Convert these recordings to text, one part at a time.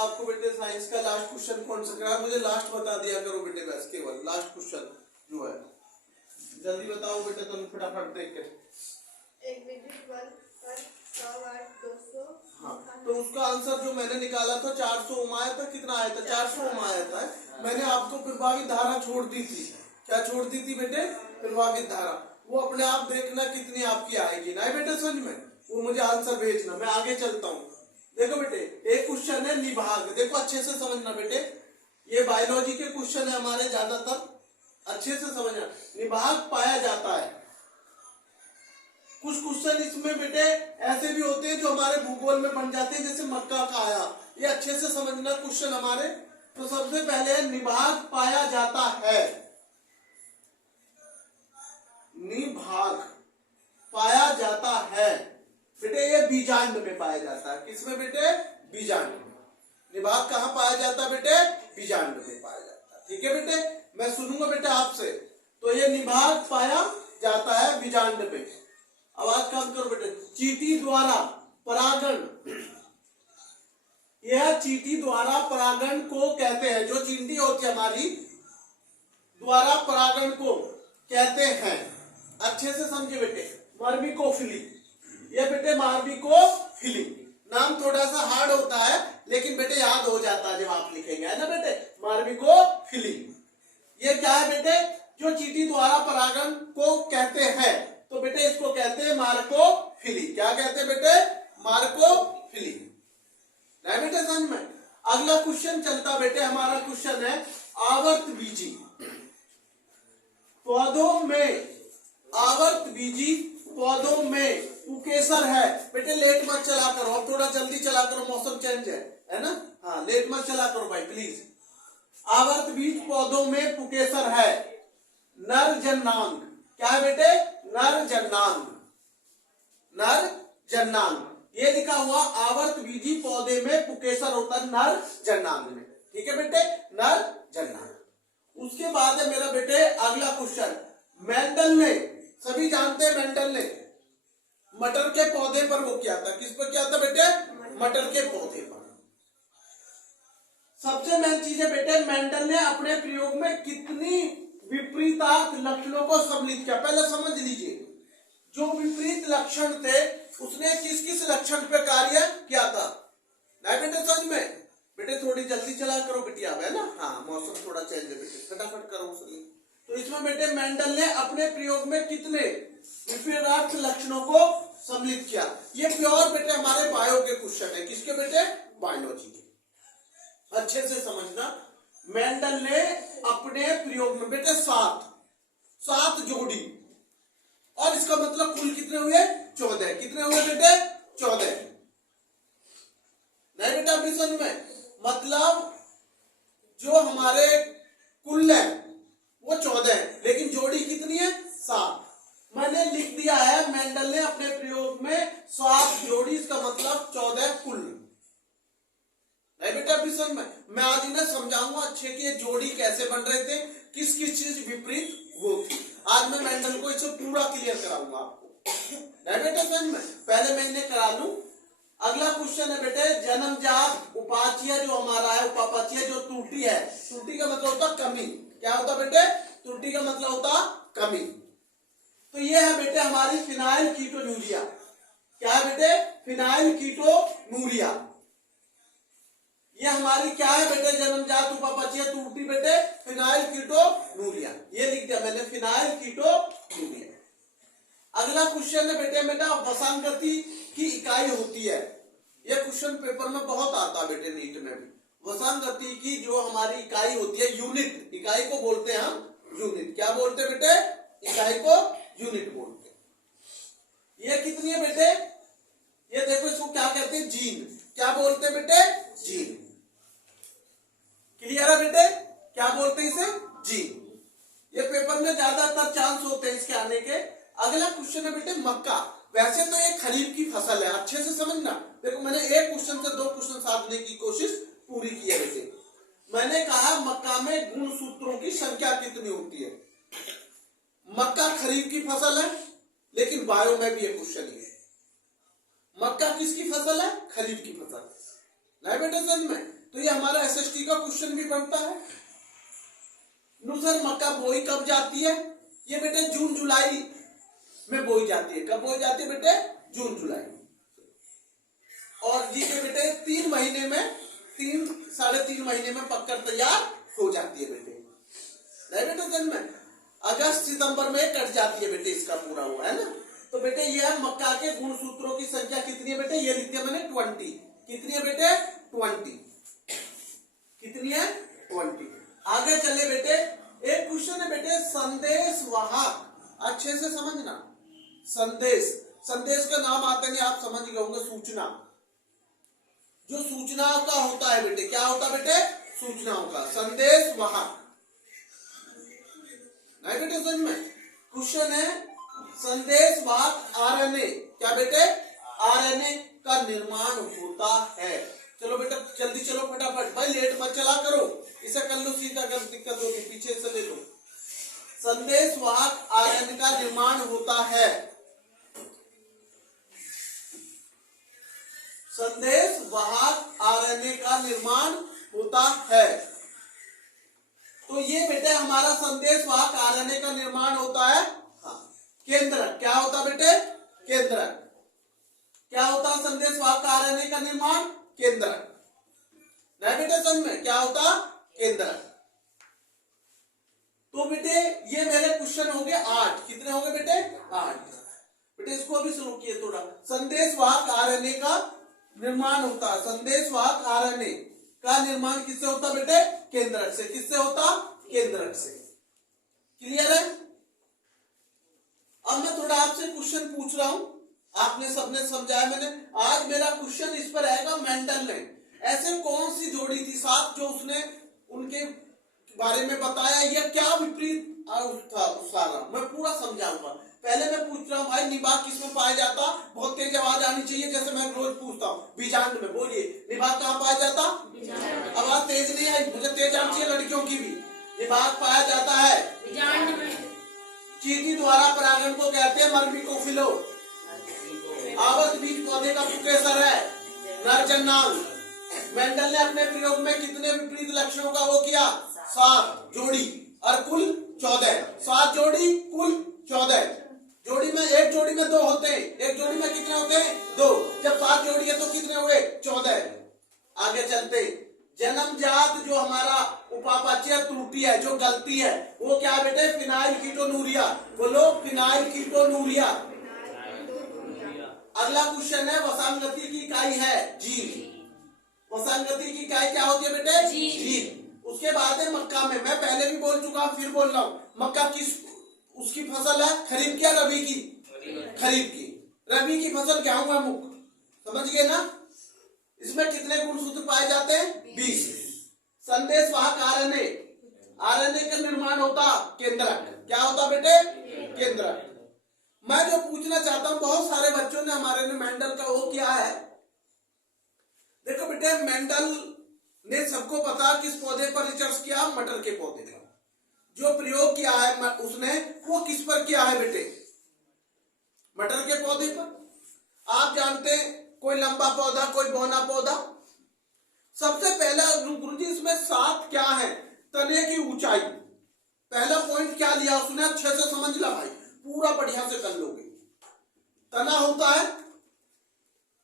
आपको बेटे साइंस का लास्ट क्वेश्चन कौन सा करा, मुझे लास्ट बता दिया करो बेटे, बस केवल लास्ट क्वेश्चन जो है जल्दी बताओ बेटे, तुम फटाफट देख के। एक विद्युत बल्ब पर 100 वाट 200। हाँ, तो उसका आंसर जो मैंने निकाला था 400 ओम आया था, कितना आया था 400 ओम आया था। मैंने आपको प्रभावित धारा छोड़ दी थी, क्या छोड़ दी थी बेटे, प्रभावित धारा, वो अपने आप देखना कितनी आपकी आएगी ना बेटे समझ में, वो मुझे आंसर भेजना, मैं आगे चलता हूँ। देखो बेटे एक क्वेश्चन है निभाग, देखो अच्छे से समझना बेटे, ये बायोलॉजी के क्वेश्चन है हमारे ज्यादातर, अच्छे से समझना। निभाग पाया जाता है, कुछ क्वेश्चन इसमें बेटे ऐसे भी होते हैं जो हमारे भूगोल में बन जाते हैं, जैसे मक्का का आया, ये अच्छे से समझना क्वेश्चन हमारे। तो सबसे पहले निभाग पाया जाता है, निभाग पाया जाता है बेटे, ये बीजांड में पाया जाता है, किसमें बेटे, बीजांड में। निभाग कहाँ पाया जाता है बेटे, बीजांड में पाया जाता है, ठीक है बेटे, मैं सुनूंगा बेटे आपसे। तो ये निभाग पाया जाता है बीजांड में। आवाज कम करो बेटे। चींटी द्वारा परागण, यह चींटी द्वारा परागण को कहते हैं, जो चींटी होती है हमारी द्वारा परागण को कहते हैं, अच्छे से समझे बेटे, मर्मिकोफिली, ये बेटे मार्मिकोफिली, नाम थोड़ा सा हार्ड होता है लेकिन बेटे याद हो जाता है जब आप लिखेंगे, है ना बेटे, मार्मिकोफिली। ये क्या है बेटे, जो चींटी द्वारा परागण को कहते हैं, तो बेटे इसको कहते हैं मार्कोफिली, क्या कहते हैं बेटे, मार्कोफिली, नहीं बेटे समझ में। अगला क्वेश्चन चलता बेटे, हमारा क्वेश्चन है आवर्त बीजी पौधों में, आवर्त बीजी पौधों में पुकेसर है बेटे, लेट मत चला करो, अब थोड़ा जल्दी चला करो, मौसम चेंज है ना, हाँ लेट मत चला करो भाई प्लीज। आवर्त बीज पौधों में पुकेसर है, नर जन्नांग, क्या है बेटे, नर जन्नांग, नर जन्नांग, ये लिखा हुआ आवर्त बीजी पौधे में पुकेसर होता है नर जन्नांग में, ठीक है बेटे, नर जन्नांग। उसके बाद है मेरा बेटे अगला क्वेश्चन, मेंडल ने, सभी जानते हैं मेंडल ने मटर के पौधे पर वो किया था, किस पर किया था बेटे, मटर के पौधे पर। सबसे मेन चीज है बेटे, मेंडल ने अपने प्रयोग में कितनी विपरीतार्थ लक्षणों को सम्मिलित किया, पहले समझ लीजिए, जो विपरीत लक्षण थे उसने किस किस लक्षण पे कार्य किया था, नहीं बेटे समझ में, बेटे थोड़ी जल्दी चला करो बिटिया, है ना, हाँ मौसम थोड़ा चेंज है बेटे, फटाफट करो उसलिए। तो इसमें बेटे मेंडल ने अपने प्रयोग में कितने विपरीतार्थ लक्षणों को सम्मिलित किया, ये प्योर बेटे हमारे बायो के क्वेश्चन है, किसके बेटे, बायोलॉजी के, अच्छे से समझना। मेंडल ने अपने प्रयोग में बेटे सात जोड़ी, और इसका मतलब कुल कितने हुए, 14, कितने हुए बेटे, 14, नहीं बेटा अभी समझ में, मतलब जो हमारे कुल है वो 14 है, लेकिन जोड़ी कितनी है, 7। मैंने लिख दिया है मेंडल ने अपने प्रयोग में 7 जोड़ी, इसका मतलब 14 कुल, नहीं बेटा अभी समझ में। मैं आज इन्हें समझाऊंगा अच्छे कि ये जोड़ी कैसे बन रहे थे, किस किस चीज विपरीत वो थी, आज मैं मेंडल को इसे पूरा क्लियर कराऊंगा आपको, नहीं बेटा समझ में, पहले मैं इन्हें करा लूं। अगला क्वेश्चन है बेटे, जन्मजात उपाचय जो हमारा है, उपापचय जो त्रुटि है, त्रुटि का मतलब होता कमी, क्या होता बेटे, त्रुटि का मतलब होता कमी। तो ये है बेटे हमारी फिनाइल कीटोन्यूरिया, क्या है बेटे, फिनाइल कीटोन्यूरिया, ये हमारी क्या है बेटे, जन्मजात उपापचय त्रुटि बेटे, फिनाइल कीटोन्यूरिया, ये लिख दिया मैंने, फिनाइल कीटोन्यूरिया। अगला क्वेश्चन है बेटे वसांगति की इकाई होती है, ये क्वेश्चन पेपर में बहुत आता है बेटे, नीट में भी, वसांगति की जो हमारी इकाई होती है, यूनिट, इकाई को बोलते हैं हम यूनिट, क्या बोलते हैं बेटे, इकाई को यूनिट बोलते हैं। ये कितनी है बेटे, ये देखो इसको क्या कहते हैं, जीन, क्या बोलते हैं बेटे, जीन, क्लियर है बेटे, क्या बोलते हैं इसे, जीन। ये पेपर में ज्यादातर चांस होते हैं इसके आने के। अगला क्वेश्चन है बेटे मक्का, वैसे तो ये खरीफ की फसल है, अच्छे से समझना, देखो मैंने एक क्वेश्चन से 2 क्वेश्चन साधने की कोशिश पूरी की है बेटे। मैंने कहा मक्का में गुणसूत्रों की संख्या कितनी होती है, मक्का खरीफ की फसल है, लेकिन बायो में भी ये क्वेश्चन ही है, मक्का किसकी फसल है, खरीफ की फसल, नहीं बेटे समझ में, तो ये हमारा एसएसटी का क्वेश्चन भी बनता है। सर मक्का बोई कब जाती है? ये बेटे जून जुलाई में बोई जाती है। कब बोई जाती है बेटे? जून जुलाई। और जी के बेटे 3 महीने में, 3-3.5 महीने में पककर तैयार हो जाती है बेटे। नहीं बेटे जन्म में अगस्त सितंबर में कट जाती है बेटे, इसका पूरा हुआ है ना। तो बेटे ये है मक्का के गुणसूत्रों की संख्या कितनी है बेटे? ये लिख दिया मैंने 20। कितनी है बेटे? 20। कितनी है? 20। आगे चले बेटे, एक क्वेश्चन है बेटे संदेश वाहक। अच्छे से समझना, संदेश, संदेश का नाम आते नहीं आप समझ गए होंगे, सूचना। जो सूचनाओं का होता है बेटे, क्या होता है बेटे? सूचनाओं का संदेश वाहक। नहीं बेटे समझ में क्वेश्चन है संदेश वाहक आरएनए, क्या बेटे? आरएनए का निर्माण होता है। चलो बेटा जल्दी चलो फटाफट, भाई लेट मत चला करो, इसे कर लो सीधा, अगर दिक्कत होगी पीछे से ले लो। संदेश वाहक आरएनए का निर्माण होता है। संदेश वाहक आरएनए का निर्माण होता है। तो ये बेटे हमारा संदेश वाहक आरएनए का निर्माण होता है। हाँ, केंद्रक क्या होता बेटे? केंद्रक। क्या होता संदेश वाहक आरएनए का निर्माण? केंद्रक। नहीं बेटे समझ में क्या होता? केंद्रक। तो बेटे ये मेरे क्वेश्चन हो गए 8। कितने हो गए बेटे? 8। बेटे इसको अभी शुरू किए थोड़ा। संदेश वाहक आरएनए का निर्माण होता है। संदेश वाहक आरएनए का निर्माण किससे होता बेटे? केंद्रक से। किससे होता? केंद्रक से। क्लियर है? अब मैं थोड़ा आपसे क्वेश्चन पूछ रहा हूं, आपने सबने समझाया मैंने। आज मेरा क्वेश्चन इस पर आएगा मेंडल ने ऐसे कौन सी जोड़ी थी 7 जो उसने उनके बारे में बताया, या क्या विपरीत था उसका, मैं पूरा समझाऊंगा। पहले मैं पूछ रहा हूँ भाई निभाग किसमें पाया जाता? बहुत तेज आवाज आनी चाहिए, जैसे मैं रोज पूछता हूँ। बीजांड में बोलिए निभाग कहाँ पाया जाता? आवाज तेज नहीं आई, मुझे तेज आनी चाहिए लड़कियों की भी। निभाग पाया जाता है बीजांड में। चींटी द्वारा परागण को कहते हैं मर्मिकोफिलो। आवत बीज पौधे का प्रोफेसर है नर जन्नांग। मेंडल ने अपने प्रयोग में कितने विपरीत लक्षणों का वो किया? 7 जोड़ी और कुल 14। 7 जोड़ी कुल 14। जोड़ी में एक जोड़ी में 2 होते हैं, एक जोड़ी में कितने होते हैं? 2। जब 7 जोड़ी है तो कितने हुए? 14। आगे चलते जन्मजात जो हमारा उपापचय त्रुटि है, जो गलती है, वो क्या बेटे? Phenyl ketonuria. बोलो फिनाइल कीटोनूरिया। अगला क्वेश्चन है वसांगति की इकाई है जीव। वसांगति की इकाई क्या होती है बेटे? जीव। उसके बाद है मक्का में, मैं पहले भी बोल चुका हूं फिर बोल रहा हूं, मक्का किस उसकी फसल है? खरीफ की या रबी की? खरीफ की। रबी की फसल गेहूं है मुख, समझ गए ना? इसमें कितने गुणसूत्र पाए जाते हैं? 20। संदेश वाहक आरएनए, आरएनए का निर्माण होता केंद्रक। क्या होता बेटे? केंद्रक। मैं जो पूछना चाहता हूं, बहुत सारे बच्चों ने हमारे ने मेंडल का वो किया है। देखो बेटे मेंडल ने सबको पता किस पौधे पर रिसर्च किया? मटर के पौधे पर। जो प्रयोग किया है उसने वो किस पर किया है बेटे? मटर के पौधे पर। आप जानते हैं कोई लंबा पौधा कोई बौना पौधा। सबसे पहला गुरुजी इसमें 7 क्या है? तने की ऊंचाई। पहला पॉइंट क्या लिया उसने? अच्छे से समझ ला भाई, पूरा बढ़िया से कर लोगे। तना होता है,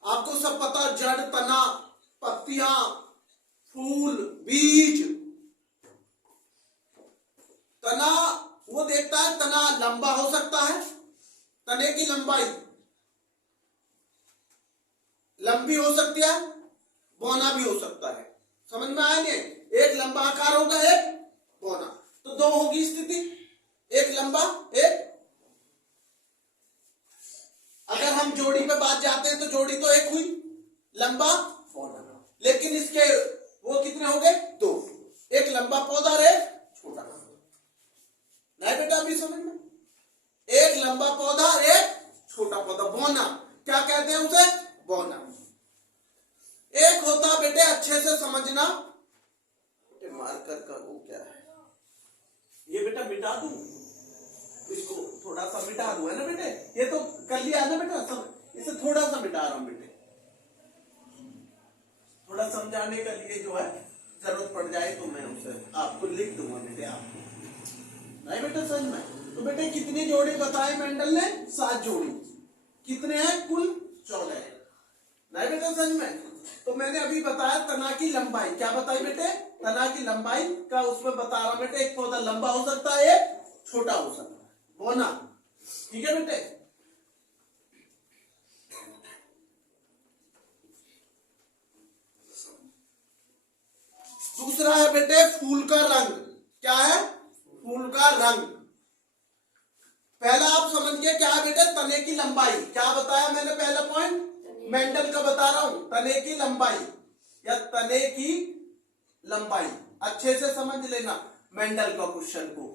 आपको सब पता, जड़, तना, पत्तियां, फूल, बीज। तना वो देखता है तना लंबा हो सकता है, तने की लंबाई लंबी हो सकती है, बौना भी हो सकता है। समझ में आएंगे? एक लंबा आकार होगा एक बौना, तो 2 होगी स्थिति, एक लंबा एक। अगर हम जोड़ी पे बात जाते हैं तो जोड़ी तो एक हुई, लंबा बौना। लेकिन इसके वो कितने हो गए? 2। एक लंबा पौधा और एक छोटा। नहीं बेटा अभी समझ में? एक लंबा पौधा और एक छोटा पौधा, बौना। क्या कहते हैं उसे? बौना। एक होता बेटे, अच्छे से समझना, मार्कर का वो क्या है? ये बेटा मिटा दूं इसको, थोड़ा सा मिटा दूं, है ना बेटे? ये तो कर लिया है ना बेटा, सब इसे थोड़ा सा मिटा रहा हूं बेटे, थोड़ा थोड़ा समझाने के लिए जो है जरूरत पड़ जाए तो मैं उसे आपको लिख दूंगा बेटे आपको। नहीं बेटा समझ में? तो बेटे कितने जोड़े बताए मेंडल ने? 7 जोड़ी। कितने हैं? कुल 14। नहीं बेटा समझ में? तो मैंने अभी बताया तना की लंबाई। क्या बताई बेटे? तना की लंबाई का उसमें बता रहा बेटे, एक पौधा लंबा हो सकता है, एक छोटा हो सकता है, बोना। ठीक है बेटे? दूसरा है बेटे फूल का रंग। क्या है? फूल का रंग। पहला आप समझ गए क्या है बेटे? तने की लंबाई। क्या बताया मैंने पहला पॉइंट? मेंडल का बता रहा हूं, तने की लंबाई या तने की लंबाई। अच्छे से समझ लेना मेंडल का क्वेश्चन को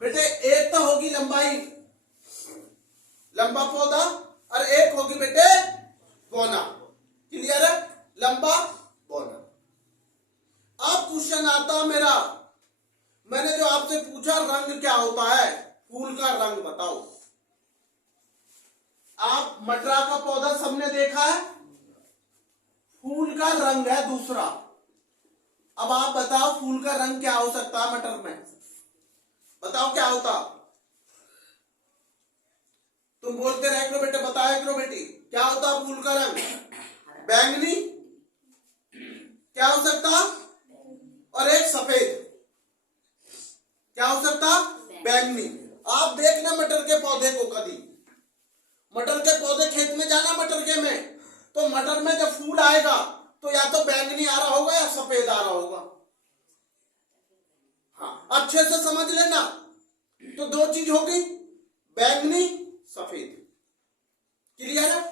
बेटे। एक तो होगी लंबाई, लंबा पौधा, और एक होगी बेटे बोना। क्लियर है? लंबा बोना। अब क्वेश्चन आता मेरा, मैंने जो आपसे पूछा रंग क्या होता है, फूल का रंग बताओ। आप मटरा का पौधा सबने देखा है, फूल का रंग है दूसरा। अब आप बताओ फूल का रंग क्या हो सकता है मटर में? बताओ क्या होता? तुम बोलते रह करो बेटे, बताया करो बेटी, क्या होता फूल का रंग? बैंगनी, क्या हो सकता? और एक सफेद। क्या हो सकता? बैंगनी। आप देखना मटर के पौधे को, कभी मटर के पौधे खेत में जाना मटर के में, तो मटर में जब फूल आएगा तो या तो बैंगनी आ रहा होगा या सफेद आ रहा होगा। हाँ, अच्छे से समझ लेना। तो 2 चीज होगी, बैंगनी सफेद। क्लियर है?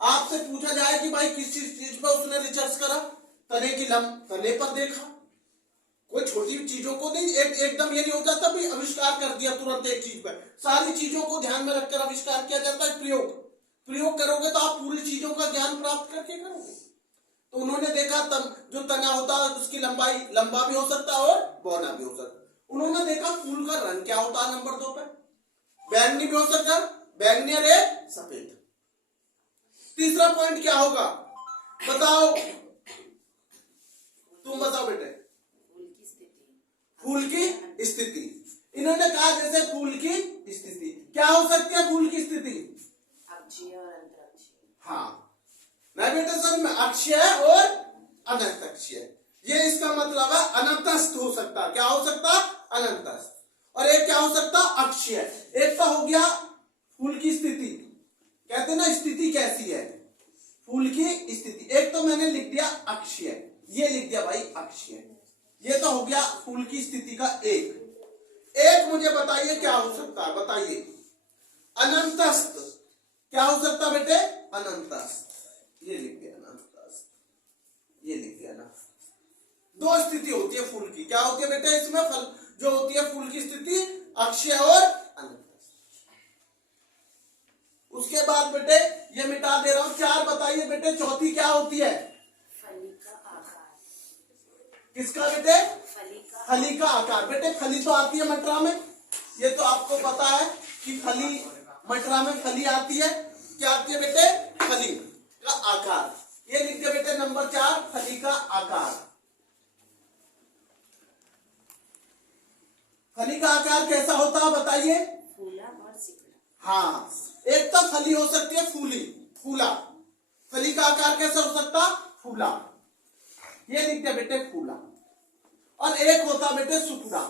आपसे पूछा जाए कि भाई किस चीज पर उसने रिसर्च करा, तने की तने पर देखा। कोई छोटी चीजों को नहीं, एकदम ये नहीं हो जाता भी आविष्कार कर दिया तुरंत एक चीज पर। सारी चीजों को ध्यान में रखकर आविष्कार किया जाता है। प्रयोग करोगे तो आप पूरी चीजों का ज्ञान प्राप्त करके करोगे। तो उन्होंने देखा जो तना होता है उसकी लंबाई लंबा भी हो सकता है और बौना भी हो सकता है। उन्होंने देखा फूल का रंग क्या होता है नंबर 2 पे, बैंगनी भी हो सकता है, बैंगनी और एक सफेद। तीसरा पॉइंट क्या होगा बताओ? तुम बताओ बेटे। फूल की स्थिति। इन्होंने कहा जैसे फूल की स्थिति क्या हो सकती है? फूल की स्थिति अक्षीय और अंतरक्षीय। हाँ, मैं बेटा समझ में, अक्षीय और अनंतक्षीय। ये इसका मतलब है अनंतस्थ हो सकता। क्या हो सकता? अनंतस्थ। और एक क्या हो सकता? अक्षीय। एक तो हो गया फूल की स्थिति, कहते ना स्थिति कैसी है फूल की स्थिति। एक तो मैंने लिख दिया अक्षीय, ये लिख दिया भाई अक्षीय। ये तो हो गया फूल की स्थिति का एक मुझे बताइए क्या हो सकता है? बताइए। अनंतस्थ। क्या हो सकता बेटे? अनंतस्थ। ये लिख दिया अनंतस्थ, ये लिख दिया ना। 2 स्थिति होती है फूल की। क्या होती है बेटे इसमें? फल जो होती है फूल की स्थिति अक्षीय और अनंतस्थ। उसके बाद बेटे ये मिटा दे रहा हूं। 4 बताइए बेटे, चौथी क्या होती है? फली का आकार। किसका बेटे? फली का आकार। बेटे फली तो आती है मटरा में, ये तो आपको पता है कि फली मटरा में फली आती है। क्या आती है बेटे? फली का आकार। ये लिख दिया बेटे नंबर 4, फली का आकार। फली का आकार कैसा होता है बताइए? फूला और सिकुड़ा। हाँ, एक तो फली हो सकती है फूला। फली का आकार कैसा हो सकता? फूला। ये लिख दिया बेटे फूला। और एक होता बेटे सुकुड़ा।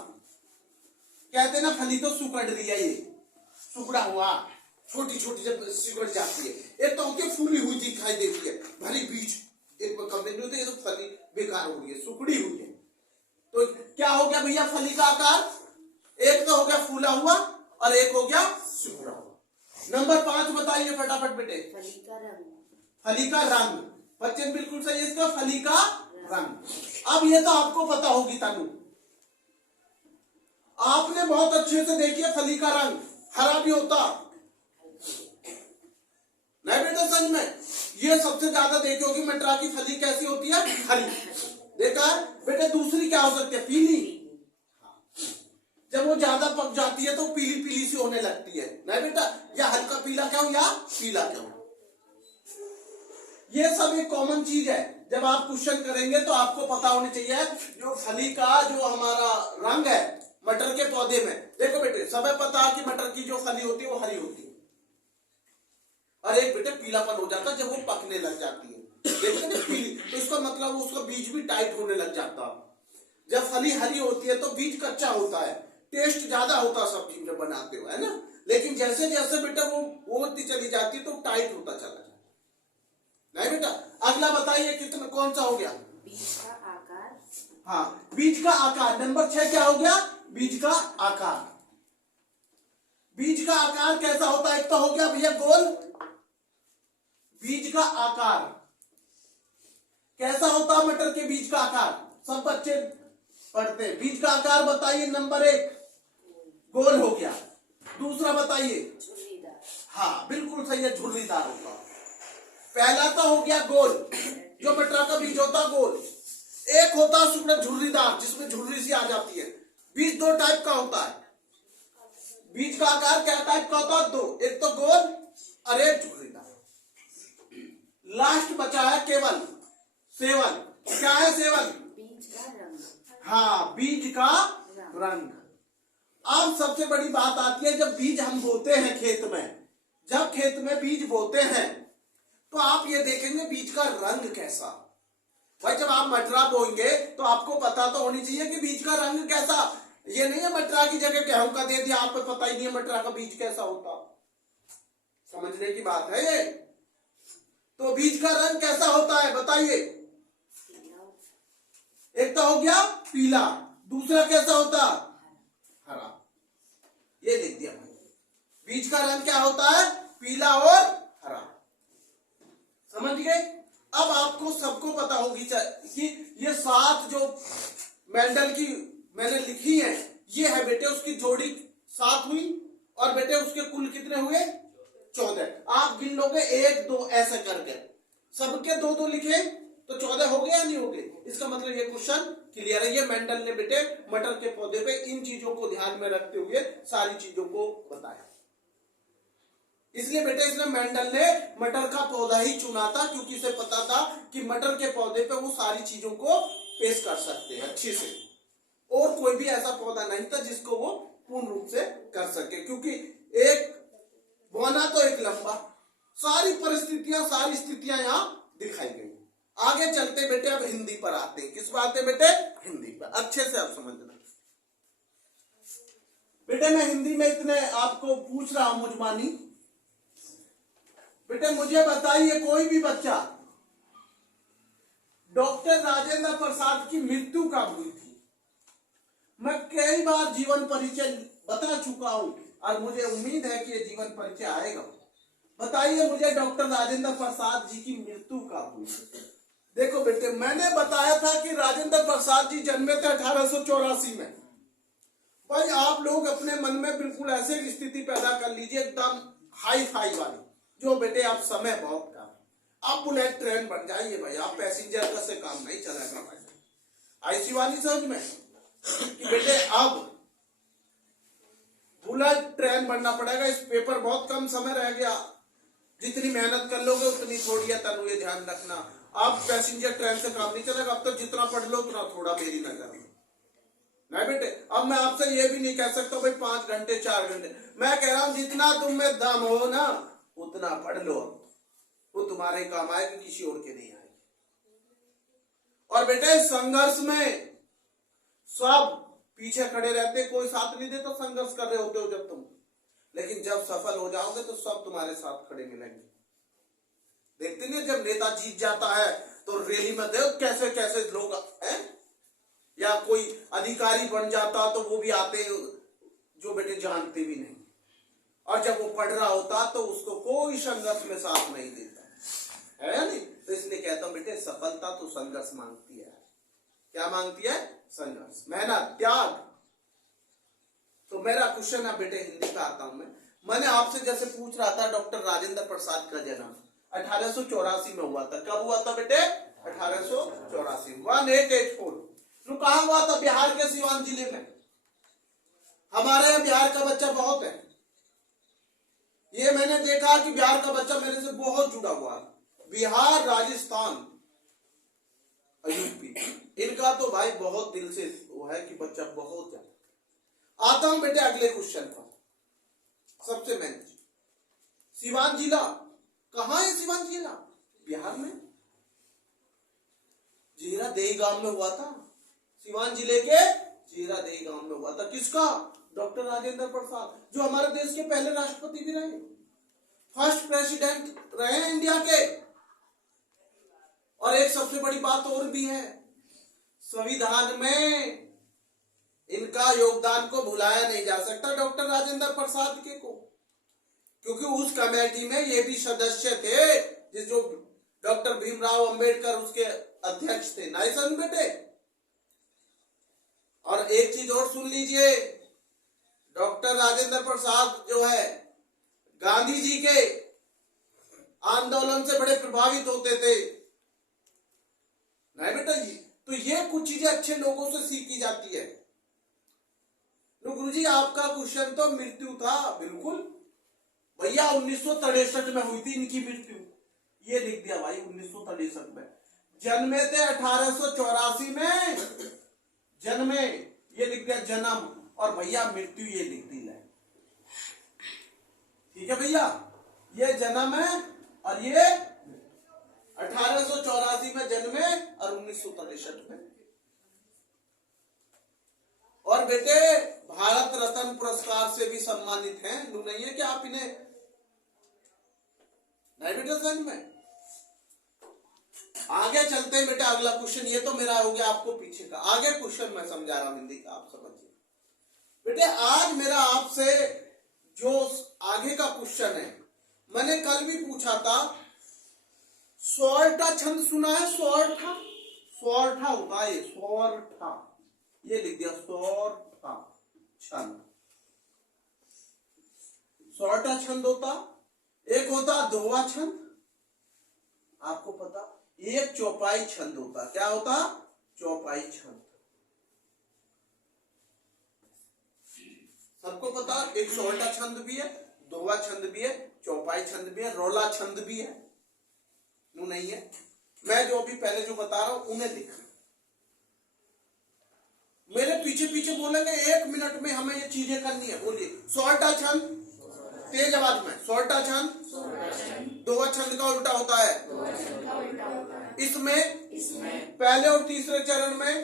कहते ना फली तो सुकड़ रही है, ये सुकड़ा हुआ, छोटी छोटी जब सिकुड़ जाती है। एक तो होती है फूली हुई दिखाई देती है, भरी बीज एक में कम नहीं होती है, तो फली बेकार हो गई है, सुकड़ी हुई है। तो क्या हो गया भैया फली का आकार? एक तो हो गया फूला हुआ और एक हो गया सुकड़ा हुआ। नंबर 5 बताइए फटाफट बेटे। फली का रंग। फली का रंग। बच्चे बिल्कुल सही है इसका, फली का रंग। अब ये तो आपको पता होगी तनु, आपने बहुत अच्छे से देखी है फली का रंग हरा भी होता नहीं बेटा सच में? ये सबसे ज्यादा देखी होगी मटरा की फली कैसी होती है? हरी। देखा है बेटे? दूसरी क्या हो सकती है? पीली। जब वो ज्यादा पक जाती है तो पीली पीली सी होने लगती है, नहीं बेटा? या हल्का पीला क्या हो या पीला क्या हो। ये सब एक कॉमन चीज है। जब आप क्वेश्चन करेंगे तो आपको पता होनी चाहिए जो फली का जो हमारा रंग है मटर के पौधे में। देखो बेटे, सबे पता है कि मटर की जो फली होती है वो हरी होती है, और एक बेटे पीलापन हो जाता है जब वो पकने लग जाती है। देखो ना पीली, तो इसका मतलब उसका बीज भी टाइट होने लग जाता है। जब फली हरी होती है तो बीज कच्चा होता है, टेस्ट ज्यादा होता है सब्जी जब बनाते हो, है ना। लेकिन जैसे जैसे बेटा वो होती चली जाती है तो टाइट होता चला जाता है। नहीं बेटा, अगला बताइए कितना, कौन सा हो गया? बीज का आकार। हाँ, बीज का आकार। नंबर 6 क्या हो गया? बीज का आकार। बीज का आकार कैसा होता है? एक तो हो गया भैया गोल। बीज का आकार कैसा होता है? मटर के बीज का आकार सब बच्चे पढ़ते हैं। बीज का आकार बताइए। नंबर 1 गोल हो गया। दूसरा बताइए। झुर्रीदार। हाँ बिल्कुल सही है, झुर्रीदार होगा। पहला तो हो गया गोल, जो मटर का बीज होता गोल। एक होता है उसमें झुर्रीदार, जिसमें झुर्री सी आ जाती है। बीज दो टाइप का होता है। बीज का आकार क्या टाइप का होता है? दो, एक तो गोल और एक झुर्रीदार। लास्ट बचा है केवल सेवल। क्या है सेवल? बीज का रंग। हाँ, बीज का रंग। अब सबसे बड़ी बात आती है जब बीज हम बोते हैं खेत में। जब खेत में बीज बोते हैं तो आप ये देखेंगे बीज का रंग कैसा। भाई जब आप मटरा बोएंगे तो आपको पता तो होनी चाहिए कि बीज का रंग कैसा। ये नहीं है मटरा की जगह गेहूं का दे दिया, आपको पता ही नहीं है मटरा का बीज कैसा होता। समझने की बात है ये। तो बीज का रंग कैसा होता है बताइए। एक तो हो गया पीला, दूसरा कैसा होता? हरा। ये लिख दिया भाई। बीज का रंग क्या होता है? पीला और हरा। समझ गए? अब आपको सबको पता होगी कि ये 7 जो मेंडल की मैंने लिखी है, ये है बेटे उसकी जोड़ी 7 हुई, और बेटे उसके कुल कितने हुए? 14। आप गिन लोगे 1 2 ऐसे करके, सबके 2 लिखे तो 14 हो गए या नहीं हो गए? इसका मतलब ये क्वेश्चन क्लियर है। ये मेंडल ने बेटे मटर के पौधे पे इन चीजों को ध्यान में रखते हुए सारी चीजों को बताया। इसलिए बेटे इसने मेंडल ने मटर का पौधा ही चुना था, क्योंकि इसे पता था कि मटर के पौधे पे वो सारी चीजों को पेश कर सकते हैं अच्छे से, और कोई भी ऐसा पौधा नहीं था जिसको वो पूर्ण रूप से कर सके। क्योंकि एक बोना तो एक लंबा, सारी परिस्थितियां सारी स्थितियां यहां दिखाई गई। आगे चलते बेटे, अब हिंदी पर आते हैं। किस बात है बेटे? हिंदी पर। अच्छे से आप समझना बेटे। मैं हिंदी में इतने आपको पूछ रहा हूं मुजमानी। बेटे मुझे बताइए, कोई भी बच्चा, डॉक्टर राजेंद्र प्रसाद की मृत्यु कब हुई थी? मैं कई बार जीवन परिचय बता चुका हूं और मुझे उम्मीद है कि ये जीवन परिचय आएगा। बताइए मुझे, डॉक्टर राजेंद्र प्रसाद जी की मृत्यु कब हुई? देखो बेटे, मैंने बताया था कि राजेंद्र प्रसाद जी जन्मे थे 1884 में। भाई आप लोग अपने मन में बिल्कुल ऐसे स्थिति पैदा कर लीजिए एकदम हाई फाई वाली, जो बेटे आप समय बहुत कम, आप बुलेट ट्रेन बन जाइए भाई, आप पैसेंजर का से काम नहीं चलेगा भाई। ऐसी वाली समझ में कि बेटे अब बुलेट ट्रेन बनना पड़ेगा। इस पेपर बहुत कम समय रह गया, जितनी मेहनत कर लोगे उतनी थोड़ी है, तनु ये ध्यान रखना। अब पैसेंजर ट्रेन से काम नहीं चलेगा। अब तो जितना पढ़ लो उतना थोड़ा मेरी नजर में। नहीं बेटे, अब मैं आपसे ये भी नहीं कह सकता भाई 5 घंटे 4 घंटे। मैं कह रहा हूं जितना तुम में दम हो ना उतना पढ़ लो, वो तुम्हारे काम आएगी, किसी और के नहीं आएगी। और बेटे संघर्ष में सब पीछे खड़े रहते, कोई साथ नहीं देता। संघर्ष कर रहे होते हो जब तुम, लेकिन जब सफल हो जाओगे तो सब तुम्हारे साथ खड़े मिलेंगे। देखते नहीं जब नेता जीत जाता है तो रैली में देखो कैसे कैसे लोग हैं, या कोई अधिकारी बन जाता तो वो भी आते जो बेटे जानते भी नहीं, और जब वो पढ़ रहा होता तो उसको कोई संघर्ष में साथ नहीं देता है नहीं। तो इसलिए कहता हूं बेटे, सफलता तो संघर्ष मांगती है। क्या मांगती है? संघर्ष, मेहनत, त्याग। तो मेरा क्वेश्चन है बेटे, हिंदी का आता हूं मैंने आपसे जैसे पूछ रहा था, डॉक्टर राजेंद्र प्रसाद का जन्म 1884 में हुआ था। कब हुआ था बेटे? 1884, 1884। तो कहां हुआ था? बिहार के सिवान जिले में। हमारे यहाँ बिहार का बच्चा बहुत है। ये मैंने देखा कि बिहार का बच्चा मेरे से बहुत जुड़ा हुआ है। बिहार, राजस्थान, यूपी, इनका तो भाई बहुत दिल से वो है कि बच्चा बहुत ज्यादा। आता हूं बेटे अगले क्वेश्चन पर। सबसे मेन सिवान जिला, कहां है सिवान जिला? बिहार में, जीरा देही गांव में हुआ था। सिवान जिले के जीरा देही गांव में हुआ था। किसका? डॉक्टर राजेंद्र प्रसाद, जो हमारे देश के पहले राष्ट्रपति भी रहे, फर्स्ट प्रेसिडेंट रहे हैं इंडिया के। और एक सबसे बड़ी बात और भी है, संविधान में इनका योगदान को भुलाया नहीं जा सकता, डॉक्टर राजेंद्र प्रसाद के को, क्योंकि उस कमेटी में ये भी सदस्य थे जिस जो डॉक्टर भीमराव अंबेडकर उसके अध्यक्ष थे। नहीं सन बेटे? और एक चीज और सुन लीजिए, डॉक्टर राजेंद्र प्रसाद जो है गांधी जी के आंदोलन से बड़े प्रभावित होते थे। नहीं बेटा जी, तो ये कुछ चीजें अच्छे लोगों से सीखी जाती है। गुरुजी आपका क्वेश्चन तो मृत्यु था, बिल्कुल भैया 1963 में हुई थी इनकी मृत्यु, ये लिख दिया भाई 1963 में। जन्मे थे 1884 में, जन्मे ये लिख दिया जन्म, और भैया मृत्यु ये लिख दी है। ठीक है भैया, ये जन्म है और ये 1884 में जन्मे और 1963 में। और बेटे भारत रत्न पुरस्कार से भी सम्मानित हैं। नहीं है कि आप इन्हें नहीं बेटे समझ में। आगे चलते हैं बेटा, अगला क्वेश्चन ये तो मेरा हो गया आपको पीछे का। आगे क्वेश्चन मैं समझा रहा हूं हिंदी का, आप समझिए बेटे। आज मेरा आपसे जो आगे का क्वेश्चन है, मैंने कल भी पूछा था, सोरठा छंद सुना है? सोरठा, सोरठा होता है सोरठा, ये लिख दिया सोरठा छंद। सोरठा छंद होता, एक होता दोहा छंद, आपको पता, एक चौपाई छंद होता। क्या होता? चौपाई छंद। सबको पता, एक सोरठा छंद भी है, दोहा छंद भी है, चौपाई छंद भी है, रोला छंद भी है। वो नहीं है, मैं जो अभी पहले जो बता रहा हूं उन्हें लिख, मेरे पीछे पीछे बोलेंगे, 1 मिनट में हमें ये चीजें करनी है। बोलिए सोरठा छंद, तेज आवाज में। सोरठा छंद दोहा छंद का उल्टा होता है। इसमें पहले और तीसरे चरण में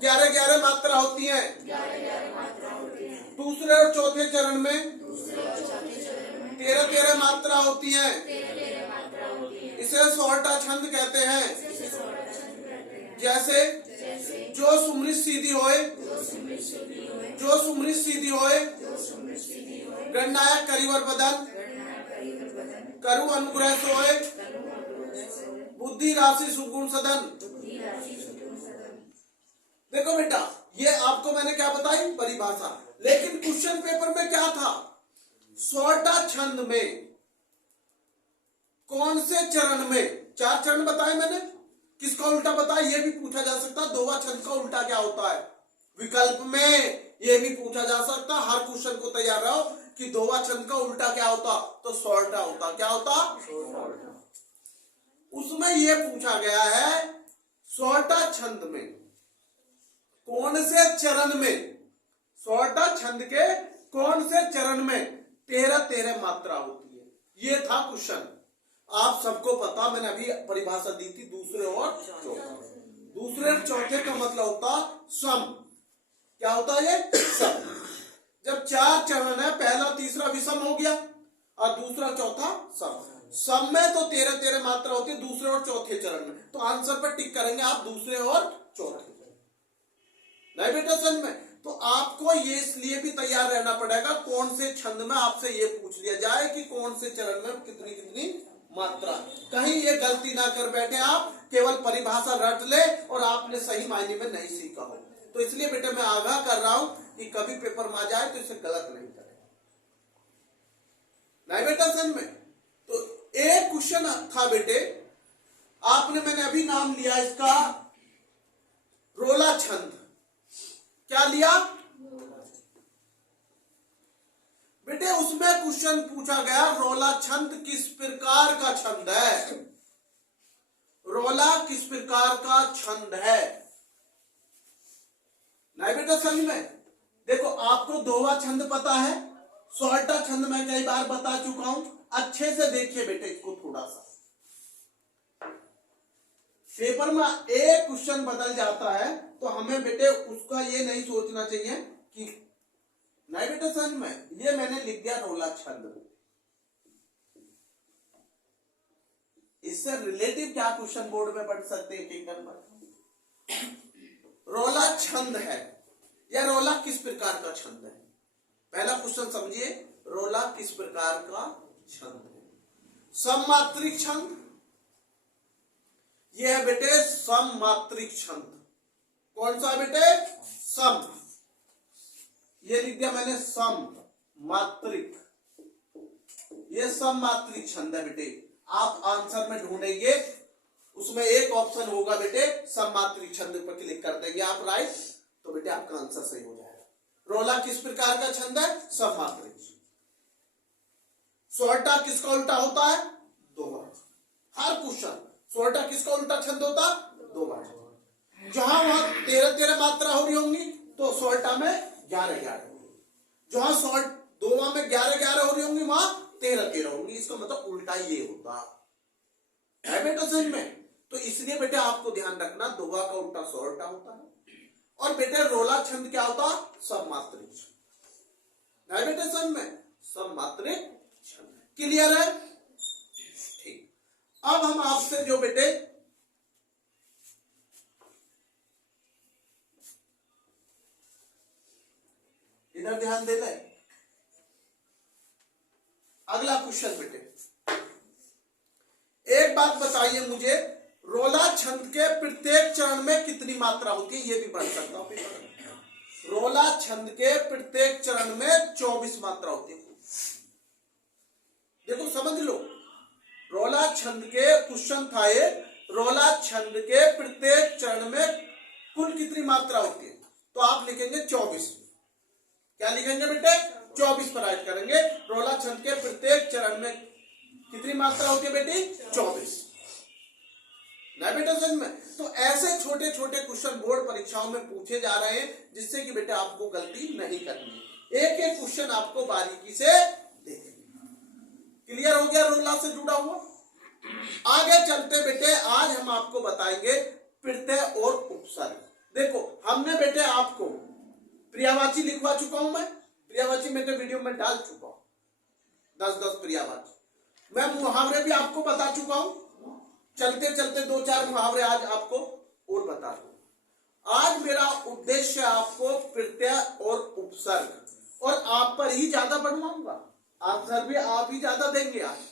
11-11 मात्रा होती है। दूसरे और चौथे चरण में 13-13 मात्रा होती है। इसे सोरठा छंद कहते हैं। जैसे जो सुमृत सीधी होए, जो सुमृत सीधी होए, गणनायक करिवर बदन, करु अनुग्रह सोए, बुद्धि राशि सुगुण सदन। देखो बेटा, ये आपको मैंने क्या बताई परिभाषा, लेकिन क्वेश्चन पेपर में क्या था? सोरठा छंद में कौन से चरण में, 4 चरण बताए मैंने, किसका उल्टा बताया ये भी पूछा जा सकता। दोहा छंद का उल्टा क्या होता है? विकल्प में ये भी पूछा जा सकता। हर क्वेश्चन को तैयार रहो कि दोहा छंद का उल्टा क्या होता, तो सोरठा होता। क्या होता? उसमें ये पूछा गया है, सोरठा छंद में कौन से चरण में, सोरठा छंद के कौन से चरण में 13-13 मात्रा होती है। ये था क्वेश्चन। आप सबको पता, मैंने अभी परिभाषा दी थी, दूसरे और चौथे। दूसरे और चौथे का मतलब होता सम। क्या होता है ये? सम। जब 4 चरण है, पहला तीसरा विषम हो गया और दूसरा चौथा सम। सम में तो 13-13 मात्रा होती है दूसरे और चौथे चरण में। तो आंसर पर टिक करेंगे आप, दूसरे और चौथे। नहीं बेटा समझ में? तो आपको ये इसलिए भी तैयार रहना पड़ेगा, कौन से छंद में आपसे ये पूछ लिया जाए कि कौन से चरण में कितनी कितनी मात्रा। कहीं ये गलती ना कर बैठे आप, केवल परिभाषा रट ले और आपने सही मायने में नहीं सीखा हो। तो इसलिए बेटा मैं आगाह कर रहा हूं कि कभी पेपर में आ जाए तो इसे गलत नहीं करें। नहीं बेटा समझ में? तो एक क्वेश्चन था बेटे, आपने, मैंने अभी नाम लिया इसका रोला छंद। क्या लिया बेटे? उसमें कुछ क्वेश्चन पूछा गया, रोला छंद किस प्रकार का छंद है? रोला किस प्रकार का छंद है? नहीं बेटा समझ में? देखो आपको दोवा छंद पता है, सॉल्टा छंद मैं कई बार बता चुका हूं, अच्छे से देखिए बेटे इसको थोड़ा सा। पेपर में एक क्वेश्चन बदल जाता है तो हमें बेटे उसका ये नहीं सोचना चाहिए कि नहीं बेटे समझ में, ये मैंने लिख दिया रोला छंद। इससे रिलेटिव क्या क्वेश्चन बोर्ड में पढ़ सकते हैं एक नंबर। रोला छंद है या रोला किस प्रकार का छंद है? पहला क्वेश्चन समझिए, रोला किस प्रकार का छंद है? सममात्रिक छंद, यह है बेटे सममात्रिक छंद। कौन सा बेटे? सम, ये लिख दिया मैंने सम मात्रिक, ये सममात्रिक छंद है बेटे। आप आंसर में ढूंढेंगे उसमें एक ऑप्शन होगा बेटे सममात्रिक छंद पर क्लिक कर देंगे आप राइट, तो बेटे आपका आंसर सही हो जाएगा। रोला किस प्रकार का छंद है? सममात्रिक। सोल्टा किसका उल्टा होता है? दोवा। हर क्वेश्चन सोल्टा किसका उल्टा छंद होता? दोवा। जहां वहां 13-13 मात्रा हो रही होंगी तो सोल्टा में 11-11 होंगी, जहां सोल्ट दोवा में 11-11 हो रही होंगी वहां 13-13 होंगी। इसका मतलब उल्टा ये होता है बेटा समझ में? तो इसलिए बेटे आपको ध्यान रखना, दोवा का उल्टा सोल्टा होता है और बेटे रोला छंद क्या होता? सममात्रिक छंद। नहीं बेटे समझ में? सममात्रिक छंद। क्लियर है? ठीक। अब हम आपसे जो बेटे इधर ध्यान दे ले, अगला क्वेश्चन बेटे, एक बात बताइए मुझे, रोला छंद के प्रत्येक चरण में कितनी मात्रा होती है? ये भी पढ़ सकता हूं पेपर। रोला छंद के प्रत्येक चरण में 24 मात्रा होती है। देखो समझ लो, रोला छंद के क्वेश्चन था ये, रोला छंद के प्रत्येक चरण में कुल कितनी मात्रा होती है? तो आप लिखेंगे 24। क्या लिखेंगे बेटे? 24 पर राइट करेंगे। रोला छंद के प्रत्येक चरण में कितनी मात्रा होती है बेटी? 24। ना बेटा समझ में? तो ऐसे छोटे छोटे क्वेश्चन बोर्ड परीक्षाओं में पूछे जा रहे हैं जिससे कि बेटा आपको गलती नहीं करनी है। एक एक क्वेश्चन आपको बारीकी से देखेंगे। क्लियर हो गया रोला से जुड़ा हुआ? आगे चलते बेटे, आज हम आपको बताएंगे प्रत्यय और उपसर्ग। देखो हमने बेटे आपको प्रियावाची लिखवा चुका हूं, मैं प्रियावाची मेरे वीडियो में डाल चुका हूं, 10-10 प्रियावाची। मैं मुहावरे भी आपको बता चुका हूं, चलते चलते 2-4 मुहावरे आज आपको और बता दूं। आज मेरा उद्देश्य आपको प्रत्यय और उपसर्ग, और आप पर ही ज्यादा बढ़वाऊंगा, आंसर भी आप ही ज्यादा देंगे आज,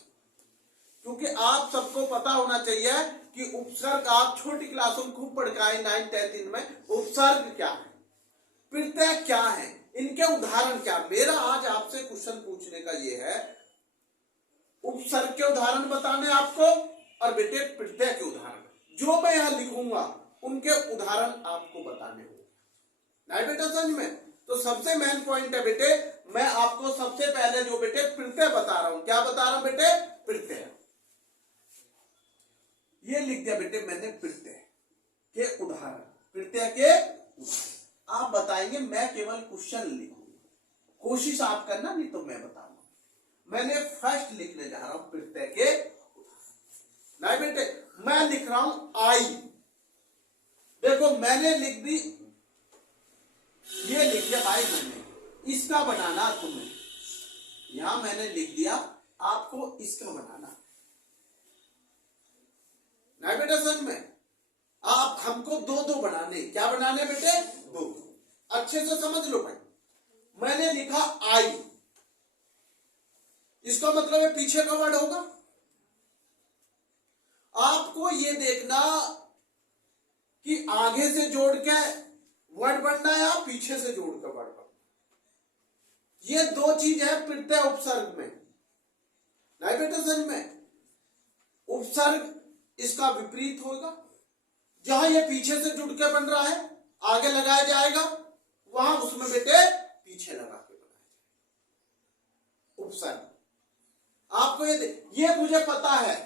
क्योंकि आप सबको पता होना चाहिए कि उपसर्ग आप छोटी क्लासों में खूब पढ़ के आए 9th 10th में, उपसर्ग क्या है, प्रत्यय क्या है, इनके उदाहरण क्या। मेरा आज आपसे क्वेश्चन पूछने का ये है, उपसर्ग के उदाहरण बताने आपको और बेटे प्रत्यय के उदाहरण। जो मैं यहां लिखूंगा उनके उदाहरण आपको बताने होंगे। नहीं बेटा समझ में? तो सबसे मेन पॉइंट है बेटे, मैं आपको सबसे पहले जो बेटे प्रत्यय बता रहा हूं। क्या बता रहा हूं बेटे? प्रत्यय। ये लिख दिया बेटे मैंने प्रत्यय के उदाहरण, प्रत्यय के उदाहरण। आप बताएंगे, मैं केवल क्वेश्चन लिखूंगा, कोशिश आप करना, नहीं तो मैं बताऊंगा। मैंने फर्स्ट लिखने जा रहा हूं प्रत्यय के उदाहरण। नहीं बेटे, मैं लिख रहा हूं आई। देखो मैंने लिख दी, ये लिख दिया भाई मैंने, इसका बनाना तुम्हें, यहां मैंने लिख दिया, आपको इसका बनाना। नहीं बेटा समझ में? आप हमको 2-2 बनाने। क्या बनाने बेटे? 2। अच्छे से समझ लो भाई। मैंने लिखा आई, इसका मतलब है पीछे का वर्ड होगा। आपको ये देखना कि आगे से जोड़ के वर्ड बनना है या पीछे से जोड़ कर वर्ड बनना। ये 2 चीज है प्रत्यय उपसर्ग में। नहीं बेटा समझ में? उपसर्ग इसका विपरीत होगा। जहां ये पीछे से जुड़ के बन रहा है, आगे लगाया जाएगा, वहां उसमें बेटे पीछे लगा के बनाया जाएगा उपसर्ग। आपको ये मुझे पता है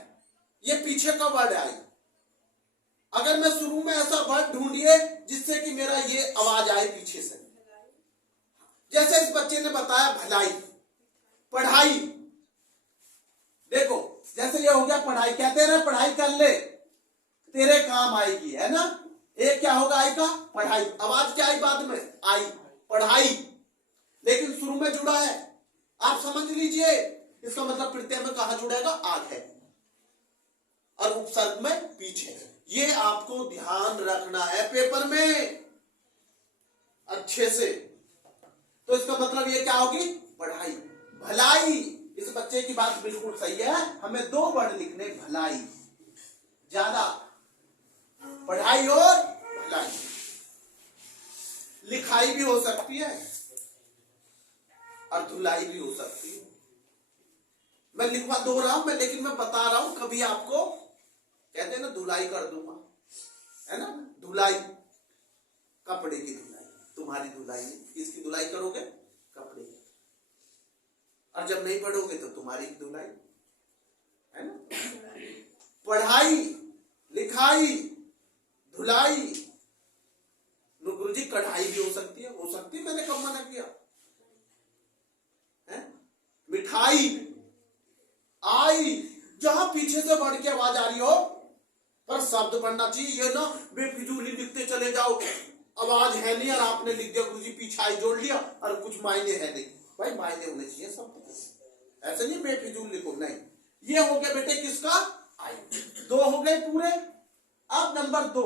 ये पीछे का वर्ड आई। अगर मैं शुरू में ऐसा वर्ड ढूंढिए जिससे कि मेरा ये आवाज आए पीछे से, जैसे इस बच्चे ने बताया भलाई, पढ़ाई। देखो जैसे ये हो गया पढ़ाई, कहते रहे पढ़ाई कर ले तेरे काम आएगी, है ना। एक क्या होगा आई का, पढ़ाई। आवाज क्या आई बाद में, आई, पढ़ाई। लेकिन शुरू में जुड़ा है, आप समझ लीजिए। इसका मतलब प्रत्यय में कहा जुड़ेगा, आगे, और उपसर्ग में पीछे। ये आपको ध्यान रखना है पेपर में अच्छे से। तो इसका मतलब ये क्या होगी, पढ़ाई, भलाई। इस बच्चे की बात बिल्कुल सही है, हमें दो वर्ड लिखने, भलाई ज्यादा, पढ़ाई और भलाई। लिखाई भी हो सकती है और धुलाई भी हो सकती है। मैं लिखवा दो रहा हूं मैं, लेकिन मैं बता रहा हूं, कभी आपको कहते हैं ना धुलाई कर दूंगा, है ना। धुलाई, कपड़े की धुलाई, तुम्हारी धुलाई नहीं, किसकी धुलाई करोगे, कपड़े की। और जब नहीं पढ़ोगे तो तुम्हारी धुलाई, है ना। पढ़ाई, लिखाई, धुलाई। गुरु जी कढ़ाई भी हो सकती है, मैंने कब मना किया है। मिठाई, आई, जहां पीछे से बढ़ के आवाज आ रही हो पर शब्द पढ़ना चाहिए। ये ना बेफिजूली लिखते चले जाओ, आवाज है नहीं और आपने लिख दिया गुरुजी पीछे आई जोड़ लिया और कुछ मायने है नहीं। भाई मायने होने चाहिए सब, ऐसे नहीं बेफिजूल लिखो, नहीं। ये हो गया बेटे किसका, आई। दो हो गए पूरे। अब नंबर 2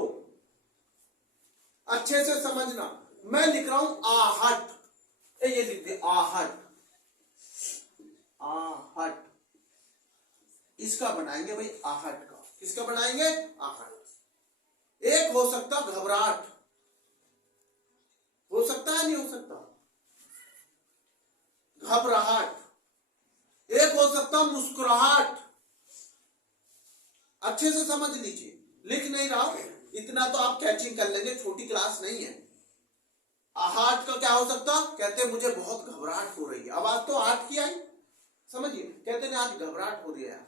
अच्छे से समझना, मैं लिख रहा हूं आहट, ये लिख दे आहट, आहट। इसका बनाएंगे भाई आहट का, किसका बनाएंगे, आहट। एक हो सकता घबराहट, हो सकता है नहीं हो सकता, घबराहट। एक हो सकता मुस्कुराहट। अच्छे से समझ लीजिए, लिख नहीं रहा हूं, इतना तो आप कैचिंग कर लेंगे, छोटी क्लास नहीं है। आहट का क्या हो सकता, कहते मुझे बहुत घबराहट हो रही है, आवाज तो आहट की आई, समझिए। कहते ना आज घबराहट हो रही है,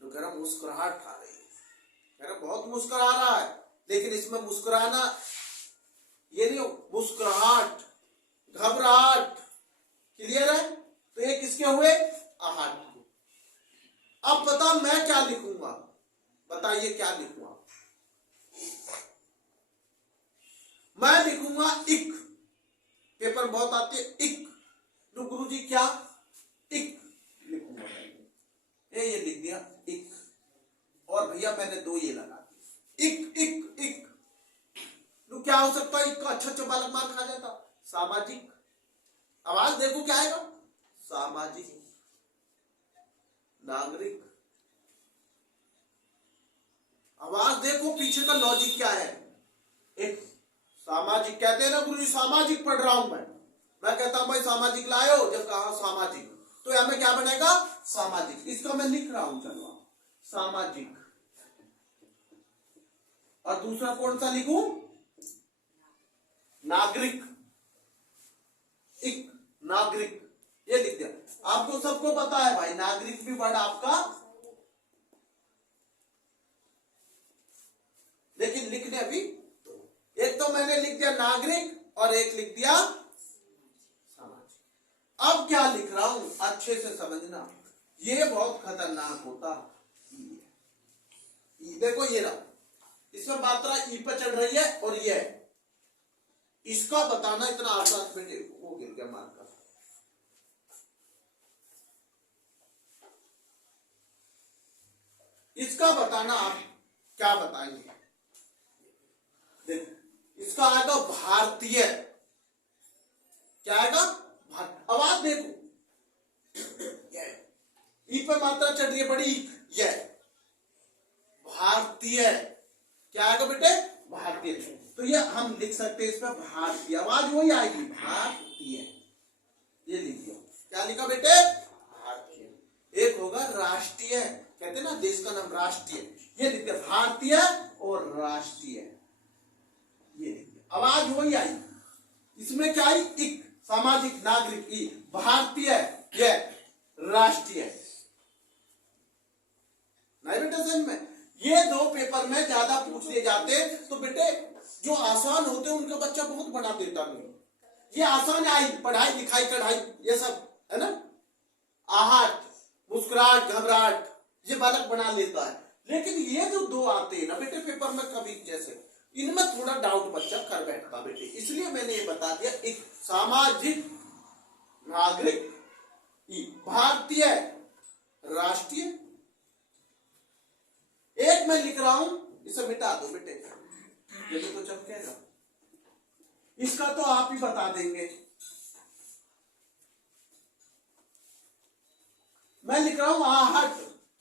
गरम मुस्कुराहट आ रही है, गरम बहुत मुस्कुरा रहा है, लेकिन इसमें मुस्कुराना ये नहीं, मुस्कुराहट, घबराहट। क्लियर है। तो ये किसके हुए, आहट। अब बता मैं क्या लिखूंगा, बताइए क्या लिखूंगा। मैं लिखूंगा इक, पेपर बहुत आते हैं इक। तो गुरु जी क्या, इक लिखूंगा, ये लिख दिया इक, और भैया मैंने 2 ये लगा दिए, इक इक इक। तो क्या हो सकता है, इक का अच्छा बालक मार खा जाता, सामाजिक। आवाज देखो क्या आएगा, सामाजिक, नागरिक। आवाज देखो पीछे का लॉजिक क्या है, एक सामाजिक। कहते हैं ना गुरु जी सामाजिक पढ़ रहा हूं मैं कहता हूं भाई सामाजिक लाए हो, जब कहा सामाजिक, तो यहां में क्या बनेगा, सामाजिक। इसका मैं लिख रहा हूं, चलो सामाजिक। और दूसरा कौन सा लिखूं, नागरिक, एक नागरिक, ये लिख दिया। आपको सबको पता है भाई नागरिक भी वर्ड आपका, लेकिन लिखने अभी एक तो मैंने लिख दिया नागरिक और एक लिख दिया सामाजिक। अब क्या लिख रहा हूं अच्छे से समझना, ये बहुत खतरनाक होता। देखो ये रहा, इसमें मात्रा ई पे चढ़ रही है और ये है, इसका बताना इतना आसान बेटे, वो गिर गया मार्कर। इसका बताना आप क्या बताएंगे, देखो इसका आएगा भारतीय, क्या आएगा, आवाज देखो, ई पे मात्रा चढ़ रही है बड़ी, ये भारतीय, क्या आएगा बेटे, भारतीय। तो ये हम लिख सकते हैं इसमें भारतीय, आवाज वही आएगी, भारतीय। ये लिख दिया, क्या लिखा बेटे, भारतीय। एक होगा राष्ट्रीय, कहते हैं ना देश का नाम राष्ट्रीय, ये लिख दिया भारतीय और राष्ट्रीय, ये लिख दिया। आवाज वही आई, इसमें क्या आई, एक सामाजिक, नागरिक, ई, भारतीय, ये राष्ट्रीय। नहीं बेटे समझ में, ये दो पेपर में ज्यादा पूछ लिए जाते, तो बेटे जो आसान होते हैं उनका बच्चा बहुत बना देता नहीं। ये आसान आई, पढ़ाई लिखाई कढ़ाई ये सब है ना, आहट मुस्कुराहट घबराहट ये बालक बना लेता है। लेकिन ये जो दो आते हैं ना बेटे पेपर में कभी जैसे, इनमें थोड़ा डाउट बच्चा कर बैठता बेटे, इसलिए मैंने ये बता दिया। एक सामाजिक नागरिक, भारतीय राष्ट्रीय, एक मैं लिख रहा हूं, इसे मिटा दो बेटे, ये तो चमकेगा, इसका तो आप ही बता देंगे। मैं लिख रहा हूं आहट,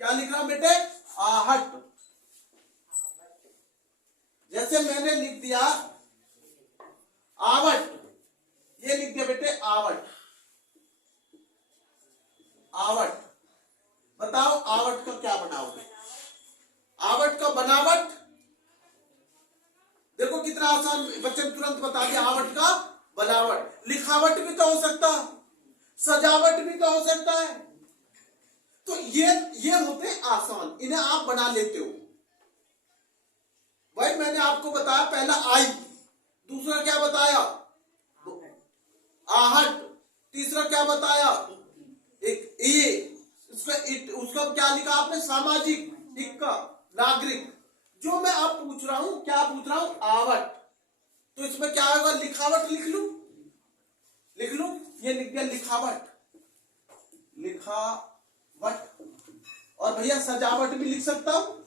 क्या लिख रहा हूं बेटे, आहट। जैसे मैंने लिख दिया आवट, ये लिख दिया बेटे आवट, आवट। बताओ आवट का क्या बनाओगे, आवट का बनावट, देखो कितना आसान, बच्चे ने तुरंत बता दिया आवट का बनावट। लिखावट भी तो हो सकता, सजावट भी तो हो सकता है। तो ये होते हैं आसान, इन्हें आप बना लेते हो। भाई मैंने आपको बताया पहला आई, दूसरा क्या बताया आहट, तीसरा क्या बताया एक ए, उसका क्या लिखा आपने सामाजिक, इक्का नागरिक। जो मैं आप पूछ रहा हूं, क्या पूछ रहा हूं आवट, तो इसमें क्या होगा, लिखावट लिख लूं, लिख लूं, ये लिख दिया लिखावट, लिखावट। और भैया सजावट भी लिख सकता हूं,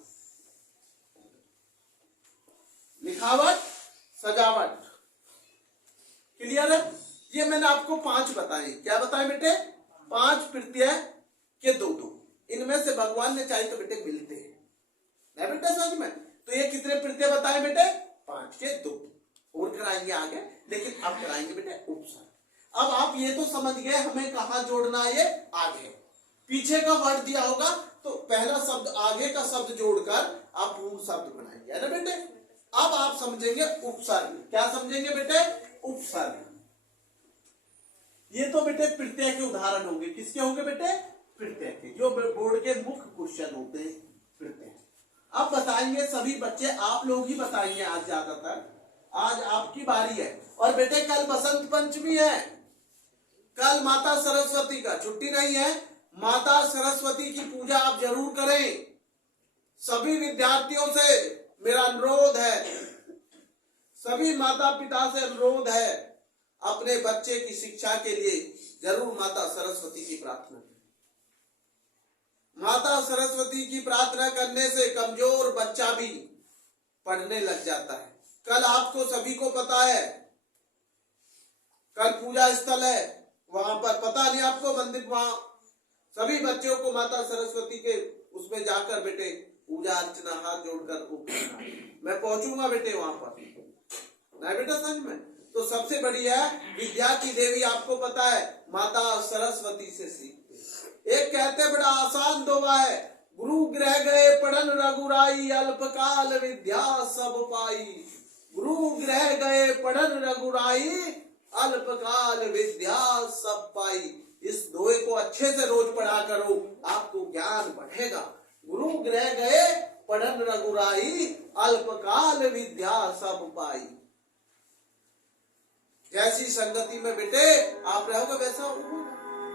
लिखावट सजावट। क्लियर है। ये मैंने आपको 5 बताए, क्या बताए बेटे, 5 प्रत्यय के 2-2, इनमें से भगवान ने चाहे तो बेटे मिलते हैं ना बेटे समझ में। तो ये कितने प्रत्यय बताए बेटे, 5 के 2, और कराएंगे आगे, लेकिन अब कराएंगे बेटे उपसर्ग। अब आप ये तो समझ गए हमें कहां जोड़ना है, ये आगे पीछे का वर्ड दिया होगा तो पहला शब्द आगे का शब्द जोड़कर आप पूर्ण शब्द बनाएंगे, है ना बेटे। अब आप समझेंगे उपसर्ग, क्या समझेंगे बेटे, उपसर्ग। ये तो बेटे प्रत्यय के उदाहरण होंगे, किसके होंगे बेटे, प्रत्यय के, जो बोर्ड के मुख्य क्वेश्चन होते हैं प्रत्यय। अब बताएंगे सभी बच्चे, आप लोग ही बताएंगे आज ज्यादातर, आज आपकी बारी है। और बेटे कल बसंत पंचमी है, कल माता सरस्वती का छुट्टी नहीं है, माता सरस्वती की पूजा आप जरूर करें। सभी विद्यार्थियों से मेरा अनुरोध है, सभी माता पिता से अनुरोध है, अपने बच्चे की शिक्षा के लिए जरूर माता सरस्वती की प्रार्थना करें। माता सरस्वती की प्रार्थना करने से कमजोर बच्चा भी पढ़ने लग जाता है। कल आपको सभी को पता है, कल पूजा स्थल है, वहां पर पता नहीं आपको मंदिर, वहां सभी बच्चों को माता सरस्वती के उसमें जाकर बेटे पूजा अर्चना हाथ जोड़कर मैं पहुंचूंगा बेटे वहां पर, नहीं बेटा समझ में। तो सबसे बड़ी है विद्या की देवी, आपको पता है माता सरस्वती से सीखते। एक कहते बड़ा आसान दोहा है, गुरु गृह गए पढ़न रघुराई, अल्पकाल विद्या सब पाई। गुरु गृह गए पढ़न रघुराई, अल्पकाल विद्या सब पाई। इस दोहे को अच्छे से रोज पढ़ा करो, आपको ज्ञान बढ़ेगा। गुरु गृह गए पढ़न रघुराई, अल्पकाल विद्या सब पाई। जैसी संगति में बेटे आप रहोगे वैसा होगा,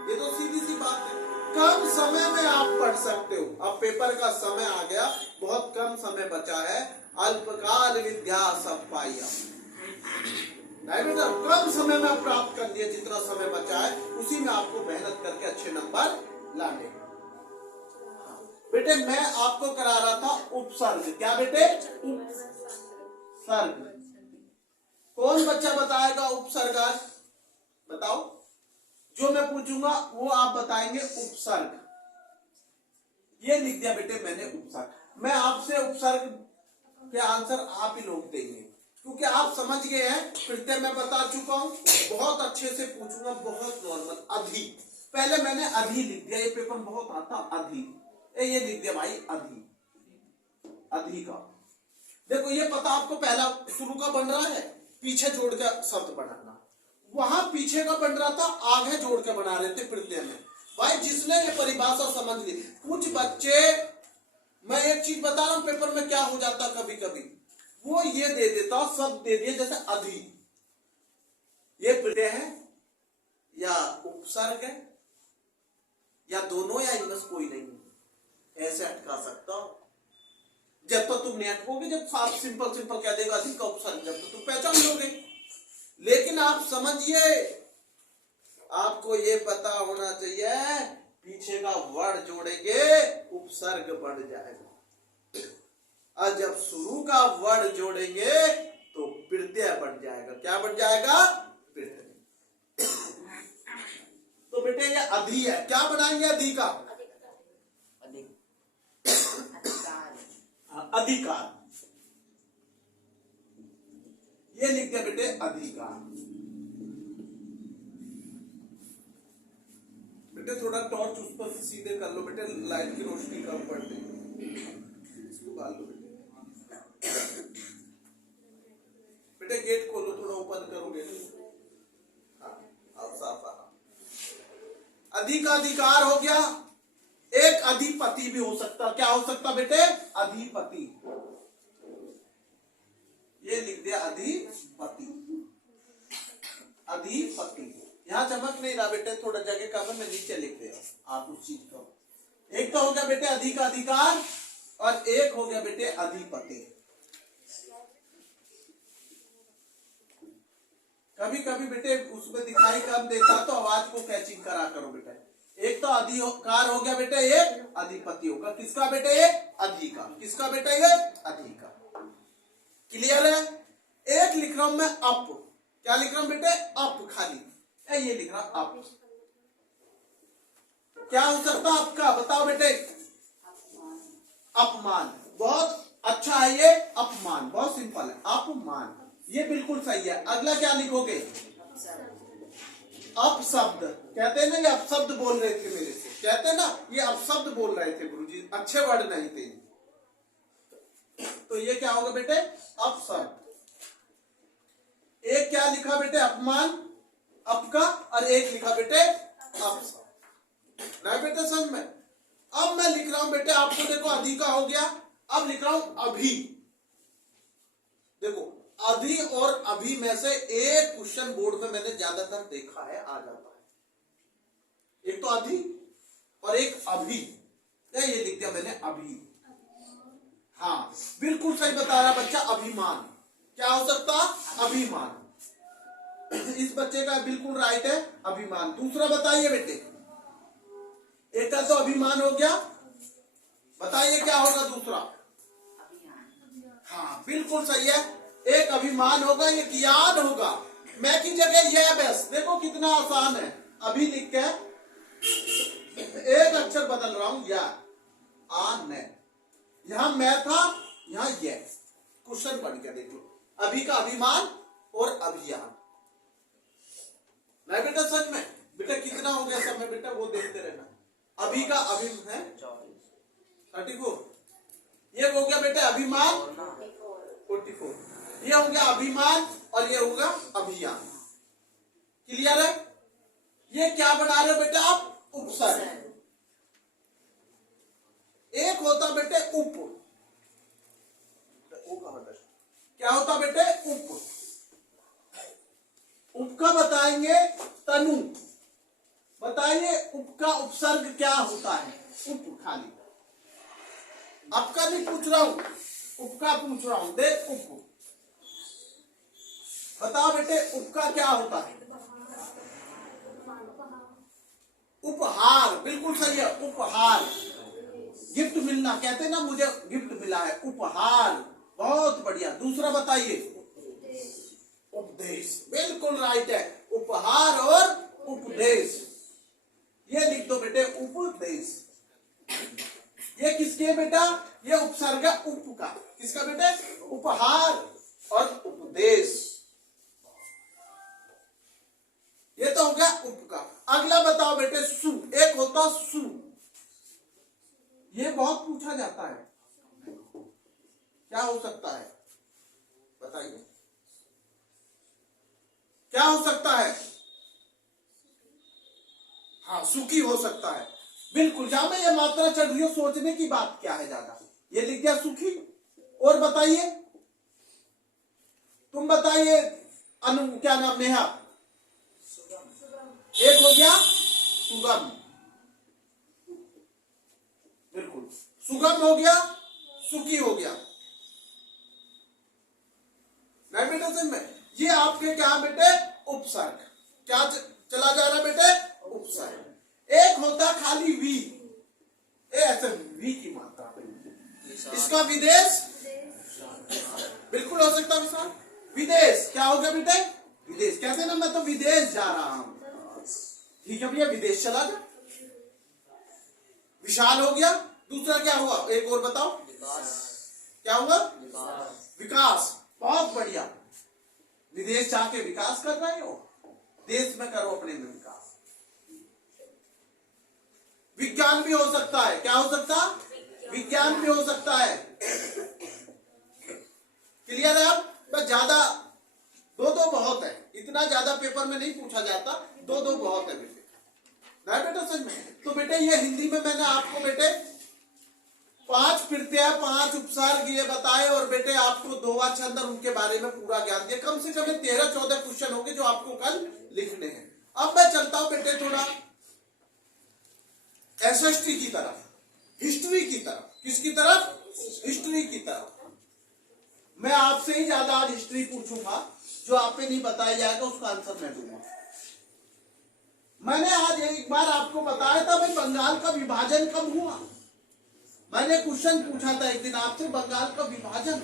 ये तो सीधी सी बात है। कम समय में आप पढ़ सकते हो। अब पेपर का समय आ गया, बहुत कम समय बचा है, अल्पकाल विद्या सब पाई। नहीं बेटा, कम समय में आप प्राप्त कर दिए, जितना समय बचा है उसी में आपको मेहनत करके अच्छे नंबर लाने। बेटे मैं आपको करा रहा था उपसर्ग, क्या बेटे, उपसर्ग। कौन बच्चा बताएगा उपसर्ग आज, बताओ। जो मैं पूछूंगा वो आप बताएंगे उपसर्ग। ये लिख दिया बेटे मैंने उपसर्ग। मैं आपसे उपसर्ग के आंसर आप ही लोग देंगे, क्योंकि आप समझ गए हैं। प्रत्यय मैं बता चुका हूं, बहुत अच्छे से पूछूंगा, बहुत नॉर्मल। अधि, पहले मैंने अधि लिख दिया, ये पेपर बहुत आता अधि, ये लिख दिया भाई अधि, अधि का। देखो ये पता आपको पहला शुरू का बन रहा है, पीछे जोड़ के शब्द बनाना। वहां पीछे का बन रहा था, आगे जोड़ के बना रहे थे प्रत्यय में। भाई जिसने ये परिभाषा समझ ली। कुछ बच्चे, मैं एक चीज बता रहा हूं, पेपर में क्या हो जाता कभी कभी, वो ये दे देता, सब दे दिए, जैसे अधि, ये प्रत्यय है या उपसर्ग है या दोनों या इनमें से कोई नहीं, ऐसे अटका सकता हूं। जब तक तुम नहीं अटकोगे, जब साफ सिंपल सिंपल कह देगा अधि का उपसर्ग, जब तक तुम पहचान लोगे। लेकिन आप समझिए, आपको ये पता होना चाहिए, पीछे का वर्ड जोड़ेंगे उपसर्ग बढ़ जाएगा, और जब शुरू का वर्ड जोड़ेंगे तो प्रत्यय बढ़ जाएगा। क्या बढ़ जाएगा? प्रत्यय। तो बेटे ये अधि है, क्या बनाएंगे अधि का? अधिकार। ये लिख दिया बेटे अधिकार। बेटे थोड़ा टॉर्च उस पर सीधे कर लो बेटे, लाइट की रोशनी कम पड़ती है, इसको डाल लो बेटे। बेटे गेट खोलो, थोड़ा ओपन करो गेट। हाँ, अब साफ आ। अधि का अधिकार हो गया। एक अधिपति भी हो सकता, क्या हो सकता बेटे? अधिपति। ये लिख दिया अधिपति। अधिपति। यहां चमक नहीं रहा बेटे, थोड़ा जगह कम है, मैं नीचे लिख दिया आप उस चीज को। एक तो हो गया बेटे अधि का अधिकार, और एक हो गया बेटे अधिपति। कभी कभी बेटे उसमें दिखाई कम देता तो आवाज को कैचिंग करा करो बेटे। एक तो अधिकार हो गया बेटे, एक अधिपति होगा। किसका बेटे? ये अधि का। किसका बेटे? ये अधि का। क्लियर है? एक लिख रहा हूं मैं अप। क्या लिख रहा हूं बेटे? अप खाली। ये लिख रहा अप। क्या हो सकता आपका? बताओ बेटे। अपमान। बहुत अच्छा है ये अपमान, बहुत सिंपल है। अपमान, ये बिल्कुल सही है। अगला क्या लिखोगे? अपशब्द। कहते हैं ना, ये अपशब्द बोल रहे थे मेरे से, कहते हैं ना ये अपशब्द बोल रहे थे गुरुजी, अच्छे वर्ड नहीं थे। तो ये क्या होगा बेटे? अपशब्द। एक क्या लिखा बेटे? अपमान, अप का, और एक लिखा बेटे अपशब्द। नहीं बेटे समझ में? अब मैं लिख रहा हूं बेटे, आपको देखो अधि का हो गया, अब लिख रहा हूं अभी। देखो अधि और अभी में से एक क्वेश्चन बोर्ड में मैंने ज्यादातर देखा है, आ जाता है। एक तो अधि और एक अभी। ये लिख दिया मैंने अभी। हाँ बिल्कुल सही बता रहा बच्चा, अभिमान। क्या हो सकता? अभिमान। इस बच्चे का बिल्कुल राइट है, अभिमान। दूसरा बताइए बेटे, एक का तो अभिमान हो गया, बताइए क्या होगा दूसरा? हाँ बिल्कुल सही है, एक अभिमान होगा, एक याद होगा। मैं की जगह यह बस, देखो कितना आसान है। अभी लिख के एक अक्षर बदल रहा हूं, या आन। यहां मैं था, यहां ये। क्वेश्चन पढ़ के देख लो, अभी का अभिमान और अभियान। नहीं बेटा सच में? बेटा कितना हो गया समय बेटा, वो देखते रहना। अभी का अभी है 34, ये हो गया बेटा अभिमान 44, ये हो गया अभिमान और ये होगा अभियान। क्लियर है? ये क्या बना रहे हो बेटा आप? उपसर्ग। एक होता बेटे उप, क्या होता बेटे? उप। उप का बताएंगे तनु। बताइए उप का उपसर्ग क्या होता है? उप खाली। आपका नहीं पूछ रहा हूं, उप का पूछ रहा हूं। देख उप, बताओ बेटे उप का क्या होता है? उपहार। बिल्कुल सही है, उपहार। गिफ्ट मिलना, कहते हैं ना मुझे गिफ्ट मिला है, उपहार। बहुत बढ़िया। दूसरा बताइए? उपदेश। बिल्कुल राइट है, उपहार और उपदेश। ये लिख दो बेटे, उपदेश। ये किसके बेटा? ये उपसर्ग उप का। किसका बेटे? उपहार और उपदेश। ये तो हो गया उप का। अगला बताओ बेटे सु। एक होता सु, ये बहुत पूछा जाता है, क्या हो सकता है? बताइए क्या हो सकता है? हाँ सुखी हो सकता है। बिल्कुल, जहां में ये मात्रा चढ़ रही हो, सोचने की बात क्या है ज्यादा। ये लिख गया सुखी। और बताइए, तुम बताइए अनु, क्या नाम, नेहा। एक हो गया सुगम, बिल्कुल सुगम हो गया, सुखी हो गया। नहीं बेटा, समझ में, ये आपके क्या बेटे, उपसर्ग। क्या चला जा रहा बेटे, उपसर्ग। एक होता खाली वी, ऐसे वी की मात्रा पे, इसका विदेश बिल्कुल हो सकता है। विदेश क्या हो गया बेटे, विदेश। कहते ना, मैं तो विदेश जा रहा हूं, ठीक है भैया, विदेश चला जा। विशाल हो गया। दूसरा क्या हुआ, एक और बताओ, क्या हुआ, विकास। बहुत बढ़िया, विदेश जाके विकास कर रहे हो, देश में करो अपने में विकास। विज्ञान भी हो सकता है, क्या हो सकता, विज्ञान भी हो सकता है। क्लियर है आप। बस ज्यादा दो बहुत है, इतना ज्यादा पेपर में नहीं पूछा जाता, दो बहुत है बेटे। नहीं बेटा, सच में। तो बेटे ये हिंदी में मैंने आपको बेटे 5 प्रत्यय, 5 उपसर्ग ये बताए, और बेटे आपको 2 छंद उनके बारे में पूरा ज्ञान दिया। कम से कम 13-14 क्वेश्चन होंगे जो आपको कल लिखने हैं। अब मैं चलता हूं बेटे थोड़ा एसएसटी की तरफ, हिस्ट्री की तरफ। किसकी तरफ, हिस्ट्री की तरफ। मैं आपसे ही ज्यादा आज हिस्ट्री पूछूंगा, जो आप पे नहीं बताया जाएगा उसका आंसर मैं दूंगा। मैंने आज एक बार आपको बताया था भाई, बंगाल का विभाजन कब हुआ। मैंने क्वेश्चन पूछा था एक दिन आपसे, बंगाल का विभाजन,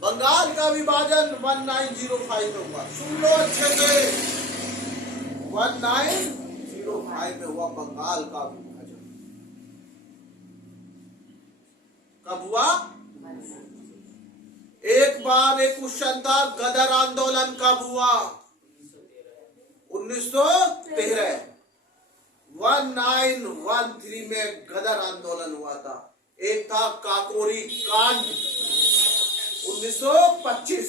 बंगाल का विभाजन 1905 में हुआ। सुन लो अच्छे से, 1905 में हुआ बंगाल का विभाजन। कब हुआ, एक बार एक क्वेश्चन था, गदर आंदोलन कब हुआ, 1913, 1913 में गदर आंदोलन हुआ था। एक था काकोरी कांड 1925,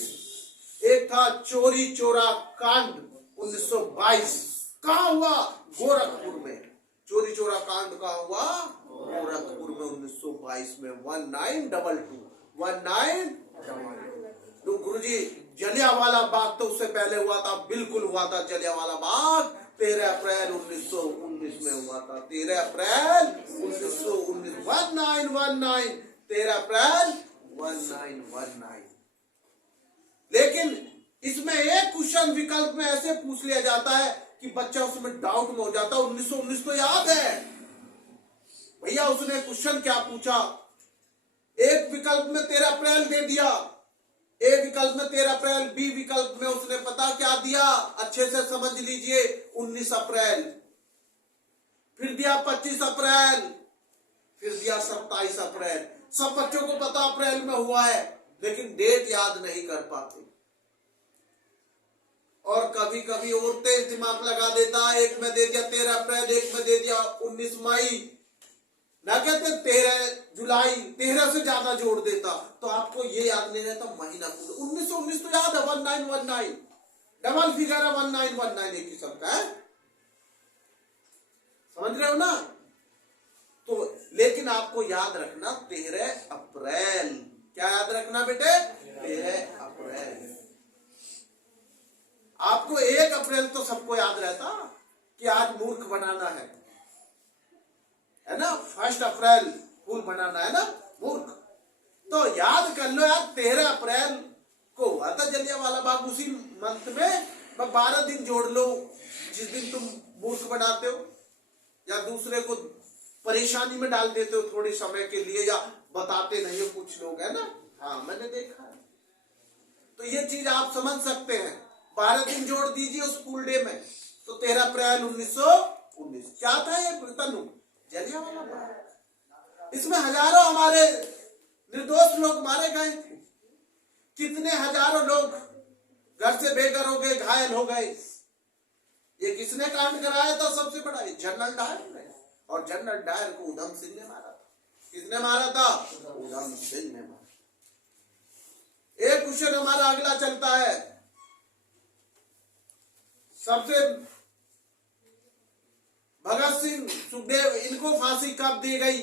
एक था चोरी चोरा कांड 1922। कहां हुआ, गोरखपुर में। चोरी चोरा कांड कहां हुआ, गोरखपुर में 1922 में। 1922 गुरुजी, जलियांवाला बाग तो उससे पहले हुआ था, बिल्कुल हुआ था। जलियांवाला बाग 13 अप्रैल 1919 में हुआ था। 13 अप्रैल 1919, 1919, 13 अप्रैल 1919। लेकिन इसमें एक क्वेश्चन विकल्प में ऐसे पूछ लिया जाता है कि बच्चा उसमें डाउट में हो जाता है। 1919 तो याद है भैया, उसने क्वेश्चन क्या पूछा। एक विकल्प में 13 अप्रैल दे दिया, ए विकल्प में 13 अप्रैल, बी विकल्प में उसने पता क्या दिया, अच्छे से समझ लीजिए, 19 अप्रैल, फिर दिया 25 अप्रैल, फिर दिया 27 अप्रैल। सब बच्चों को पता अप्रैल में हुआ है, लेकिन डेट याद नहीं कर पाते। और कभी कभी और तेज दिमाग लगा देता है, एक में दे दिया 13 अप्रैल, एक में दे दिया 19 मई, ना कहते 13 जुलाई, 13 से ज्यादा जोड़ देता, तो आपको ये याद नहीं रहता महीना पूरा। 1919 तो याद है, 1919 डबल फिगर है, 1919 एक किस्म का है, समझ रहे हो ना। तो लेकिन आपको याद रखना 13 अप्रैल, क्या याद रखना बेटे, 13 अप्रैल। आपको 1 अप्रैल तो सबको याद रहता कि आज मूर्ख बनाना है ना, 1 अप्रैल फूल बनाना है ना, मूर्ख। तो याद कर लो यार, 13 अप्रैल को हुआ था जलियांवाला बाग। उसी मंथ में 12 दिन जोड़ लो, जिस दिन तुम मूर्ख बनाते हो या दूसरे को परेशानी में डाल देते हो थोड़े समय के लिए, या बताते नहीं हो कुछ लोग, है ना। हाँ, मैंने देखा है। तो ये चीज आप समझ सकते हैं। 12 दिन जोड़ दीजिए उस फुल डे में, तो 13 अप्रैल 1919। क्या था ये तनु, जलियांवाला बाग। इसमें हजारों हमारे निर्दोष लोग मारे गए थे। कितने हजारों लोग घर से बेघर हो गए, घायल हो गए। ये किसने कांड कराया था सबसे बड़ा, जनरल डायर ने। और जनरल डायर को उधम सिंह ने मारा था। किसने मारा था, उधम सिंह ने मारा। एक क्वेश्चन हमारा अगला चलता है, सबसे भगत सिंह, सुखदेव, इनको फांसी कब दी गई?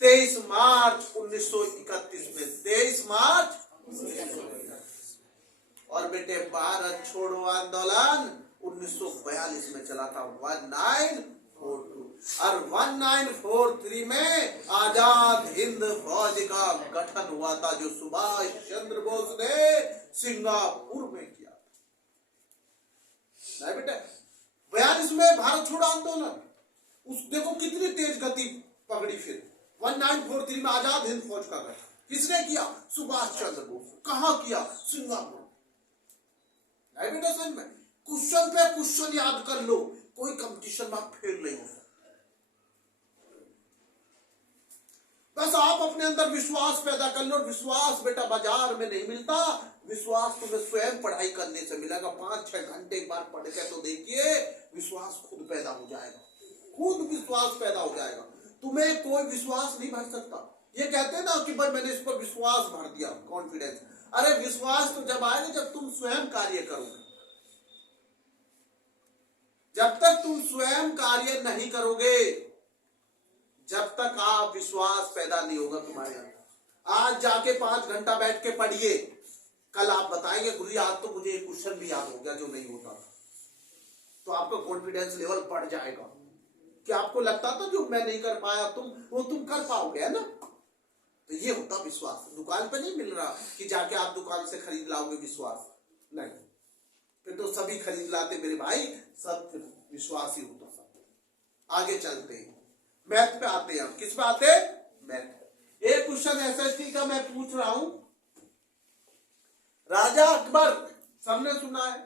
23 मार्च 1931 में। 23 मार्च। और बेटे भारत छोड़ो आंदोलन 1942 में चला था, 1942। और 1943 में आजाद हिंद फौज का गठन हुआ था, जो सुभाष चंद्र बोस ने सिंगापुर में किया था। नहीं बेटे, 42 में भारत छोड़ो आंदोलन, उस देखो कितनी तेज गति पकड़ी। फिर 1943 में आजाद हिंद फौज का गठन किसने किया? सुभाष चंद्र बोस। कहां किया? सिंगापुर। नहीं बेटा, समझ में? क्वेश्चन पे क्वेश्चन याद कर लो, कोई कंपटीशन में आप फेल नहीं हो सकते। बस आप अपने अंदर विश्वास पैदा कर लो। विश्वास बेटा बाजार में नहीं मिलता, विश्वास तुम्हें स्वयं पढ़ाई करने से मिलेगा। 5-6 घंटे एक बार पढ़ के तो देखिए, विश्वास खुद पैदा हो जाएगा, खुद विश्वास पैदा हो जाएगा। तुम्हें कोई विश्वास नहीं भर सकता। ये कहते हैं ना कि भाई मैंने इस पर विश्वास भर दिया, कॉन्फिडेंस। अरे विश्वास तो जब आएगा जब तुम स्वयं कार्य करोगे। जब तक तुम स्वयं कार्य नहीं करोगे, जब तक आप विश्वास पैदा नहीं होगा तुम्हारे अंदर। आज जाके 5 घंटा बैठ के पढ़िए, कल आप बताएंगे गुरुजी आज तो मुझे एक क्वेश्चन भी याद हो गया जो नहीं होता था। तो आपका कॉन्फिडेंस लेवल बढ़ जाएगा कि आपको लगता था जो मैं नहीं कर पाया वो तुम कर पाओगे, है ना? तो ये होता विश्वास। दुकान पे नहीं मिल रहा कि जाके आप दुकान से खरीद लाओगे विश्वास, नहीं। फिर तो सभी खरीद लाते मेरे भाई, सब फिर विश्वास ही होता सब। आगे चलते हैं, मैथ पे आते हैं। किस पे आते? मैथ। एक क्वेश्चन एसएसटी का मैं पूछ रहा हूं। राजा अकबर सबने सुना है,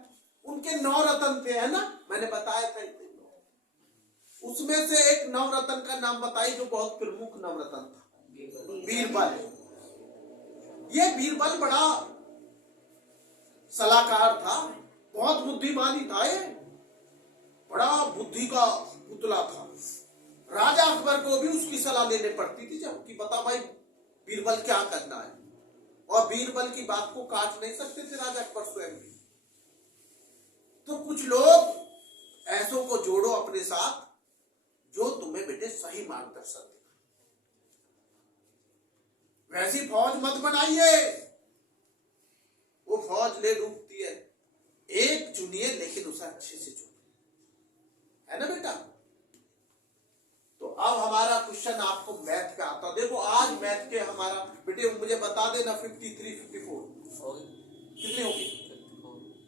उनके 9 रत्न थे, है ना? मैंने बताया था। उसमें से एक नवरत्न का नाम बताइए जो बहुत प्रमुख नवरत्न था। बीरबल। ये बीरबल बड़ा सलाहकार था, बहुत बुद्धिमानी था, ये बड़ा बुद्धि का पुतला था। राजा अकबर को भी उसकी सलाह लेने पड़ती थी जब कि बता भाई बीरबल क्या करना है। और बीरबल की बात को काट नहीं सकते थे राजा अकबर स्वयं भी। तो कुछ लोग ऐसों को जोड़ो अपने साथ जो तुम्हें बेटे सही मार्गदर्शन देगा। वैसी फौज मत बनाइए, वो फौज ले डूबती है। एक चुनिए लेकिन उसे अच्छे से चुनिए, है ना बेटा? तो अब हमारा क्वेश्चन आपको मैथ पे आता। देखो आज मैथ के हमारा बेटे मुझे बता देना 53, 54 कितने होगी?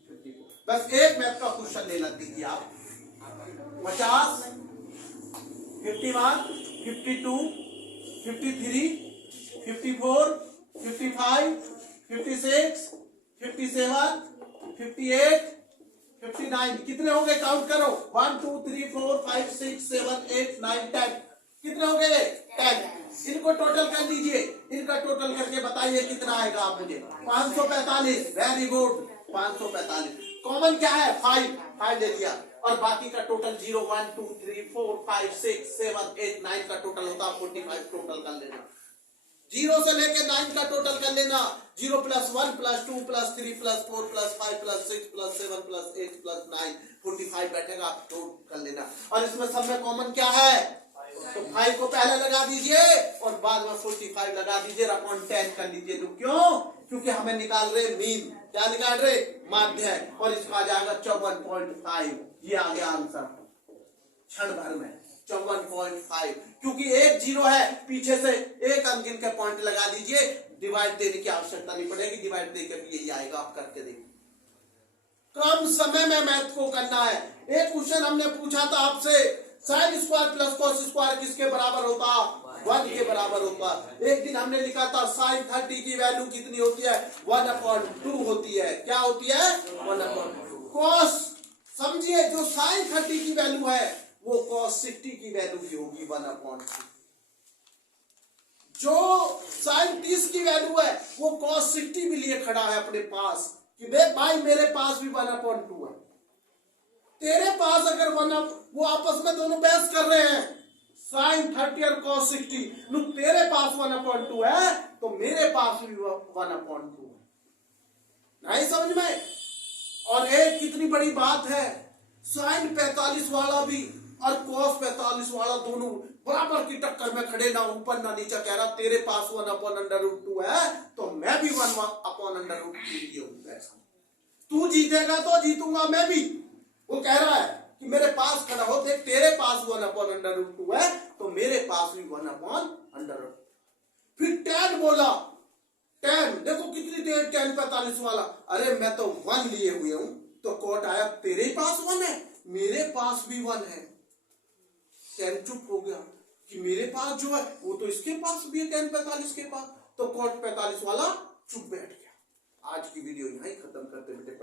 54। बस एक मैथ का क्वेश्चन ले दीजिए आप। 50, 51, 52, 53, 54, 55, 56, 57, 58, 59 कितने हो गए? काउंट करो। 1 2 3 4 5 6 7 8 9 10 कितने हो गए? 10। इनको टोटल कर लीजिए, इनका टोटल करके बताइए कितना आएगा आप मुझे। 545। Very good, 545। कॉमन क्या है? 5 ले लिया और बाकी का टोटल 0 1 2 3 4 5 6 7 8 9 का टोटल होता है 45। टोटल कर लेना, 0 से लेके 9 का टोटल कर लेना। 0 + 1 + 2 + 3 + 4 + 5 + 6 + 7 + 8 + 9 45 बैठेगा, आप टोटल कर लेना। और इसमें सब में कॉमन क्या है? तो 5 को पहले लगा दीजिए और बाद में 45 लगा दीजिए, अपॉन 10 कर लीजिए। तो क्यों? क्योंकि हमें निकाल रहे मीन। क्या निकाल रहे? माध्य। और इसका आ जाएगा 54.5। ये आ गया आंसर क्षण भर में 54.5। क्योंकि एक 0 है, पीछे से एक अंक इनके पॉइंट लगा दीजिए, डिवाइड देने की आवश्यकता नहीं पड़ेगी। डिवाइड देकर भी यही आएगा, आप करके देखिए। कम समय में मैथ को करना है। एक क्वेश्चन हमने पूछा था आपसे, sin square plus cos square किसके बराबर होता? 1 के बराबर होता। एक दिन हमने लिखा था sin 30 की वैल्यू कितनी होती है? 1/2 होती है। क्या होती है? 1/2। cos समझिए, जो sin 30 की वैल्यू है वो cos 60 की वैल्यू भी होगी 1/2। जो sin 30 की वैल्यू है वो cos 60 भी लिए खड़ा है अपने पास कि देख भाई मेरे पास भी 1/2 है, तेरे पास अगर वो आपस में दोनों बहस कर रहे हैं sin 30 और cos 60। तेरे पास 1/2 है तो मेरे पास भी 1/2 है। नहीं समझ में? और एक कितनी बड़ी बात है, sin 45 वाला भी और cos 45 वाला दोनों बराबर की टक्कर में खड़े, ना ऊपर ना नीचे। कह रहा तेरे पास 1/√2 है तो मैं भी 1/√2 लिए हूं। तू जीतेगा तो जीतूंगा मैं भी। वो कह रहा है कि मेरे पास खड़ा हो, देख तेरे पास 1/√2 है तो मेरे पास भी 1/√2। फिर tan बोला, tan देखो कितनी देर, tan 45 वाला, अरे मैं तो 1 लिए हुए हूं। तो कोट आया तेरे पास 1 है मेरे पास भी 1 है। tan चुप हो गया कि मेरे पास जो है वो तो इसके पास भी है, tan 45 के पास। तो कोट 45 वाला चुप बैठ गया। आज की वीडियो यहीं खत्म करते बेटे।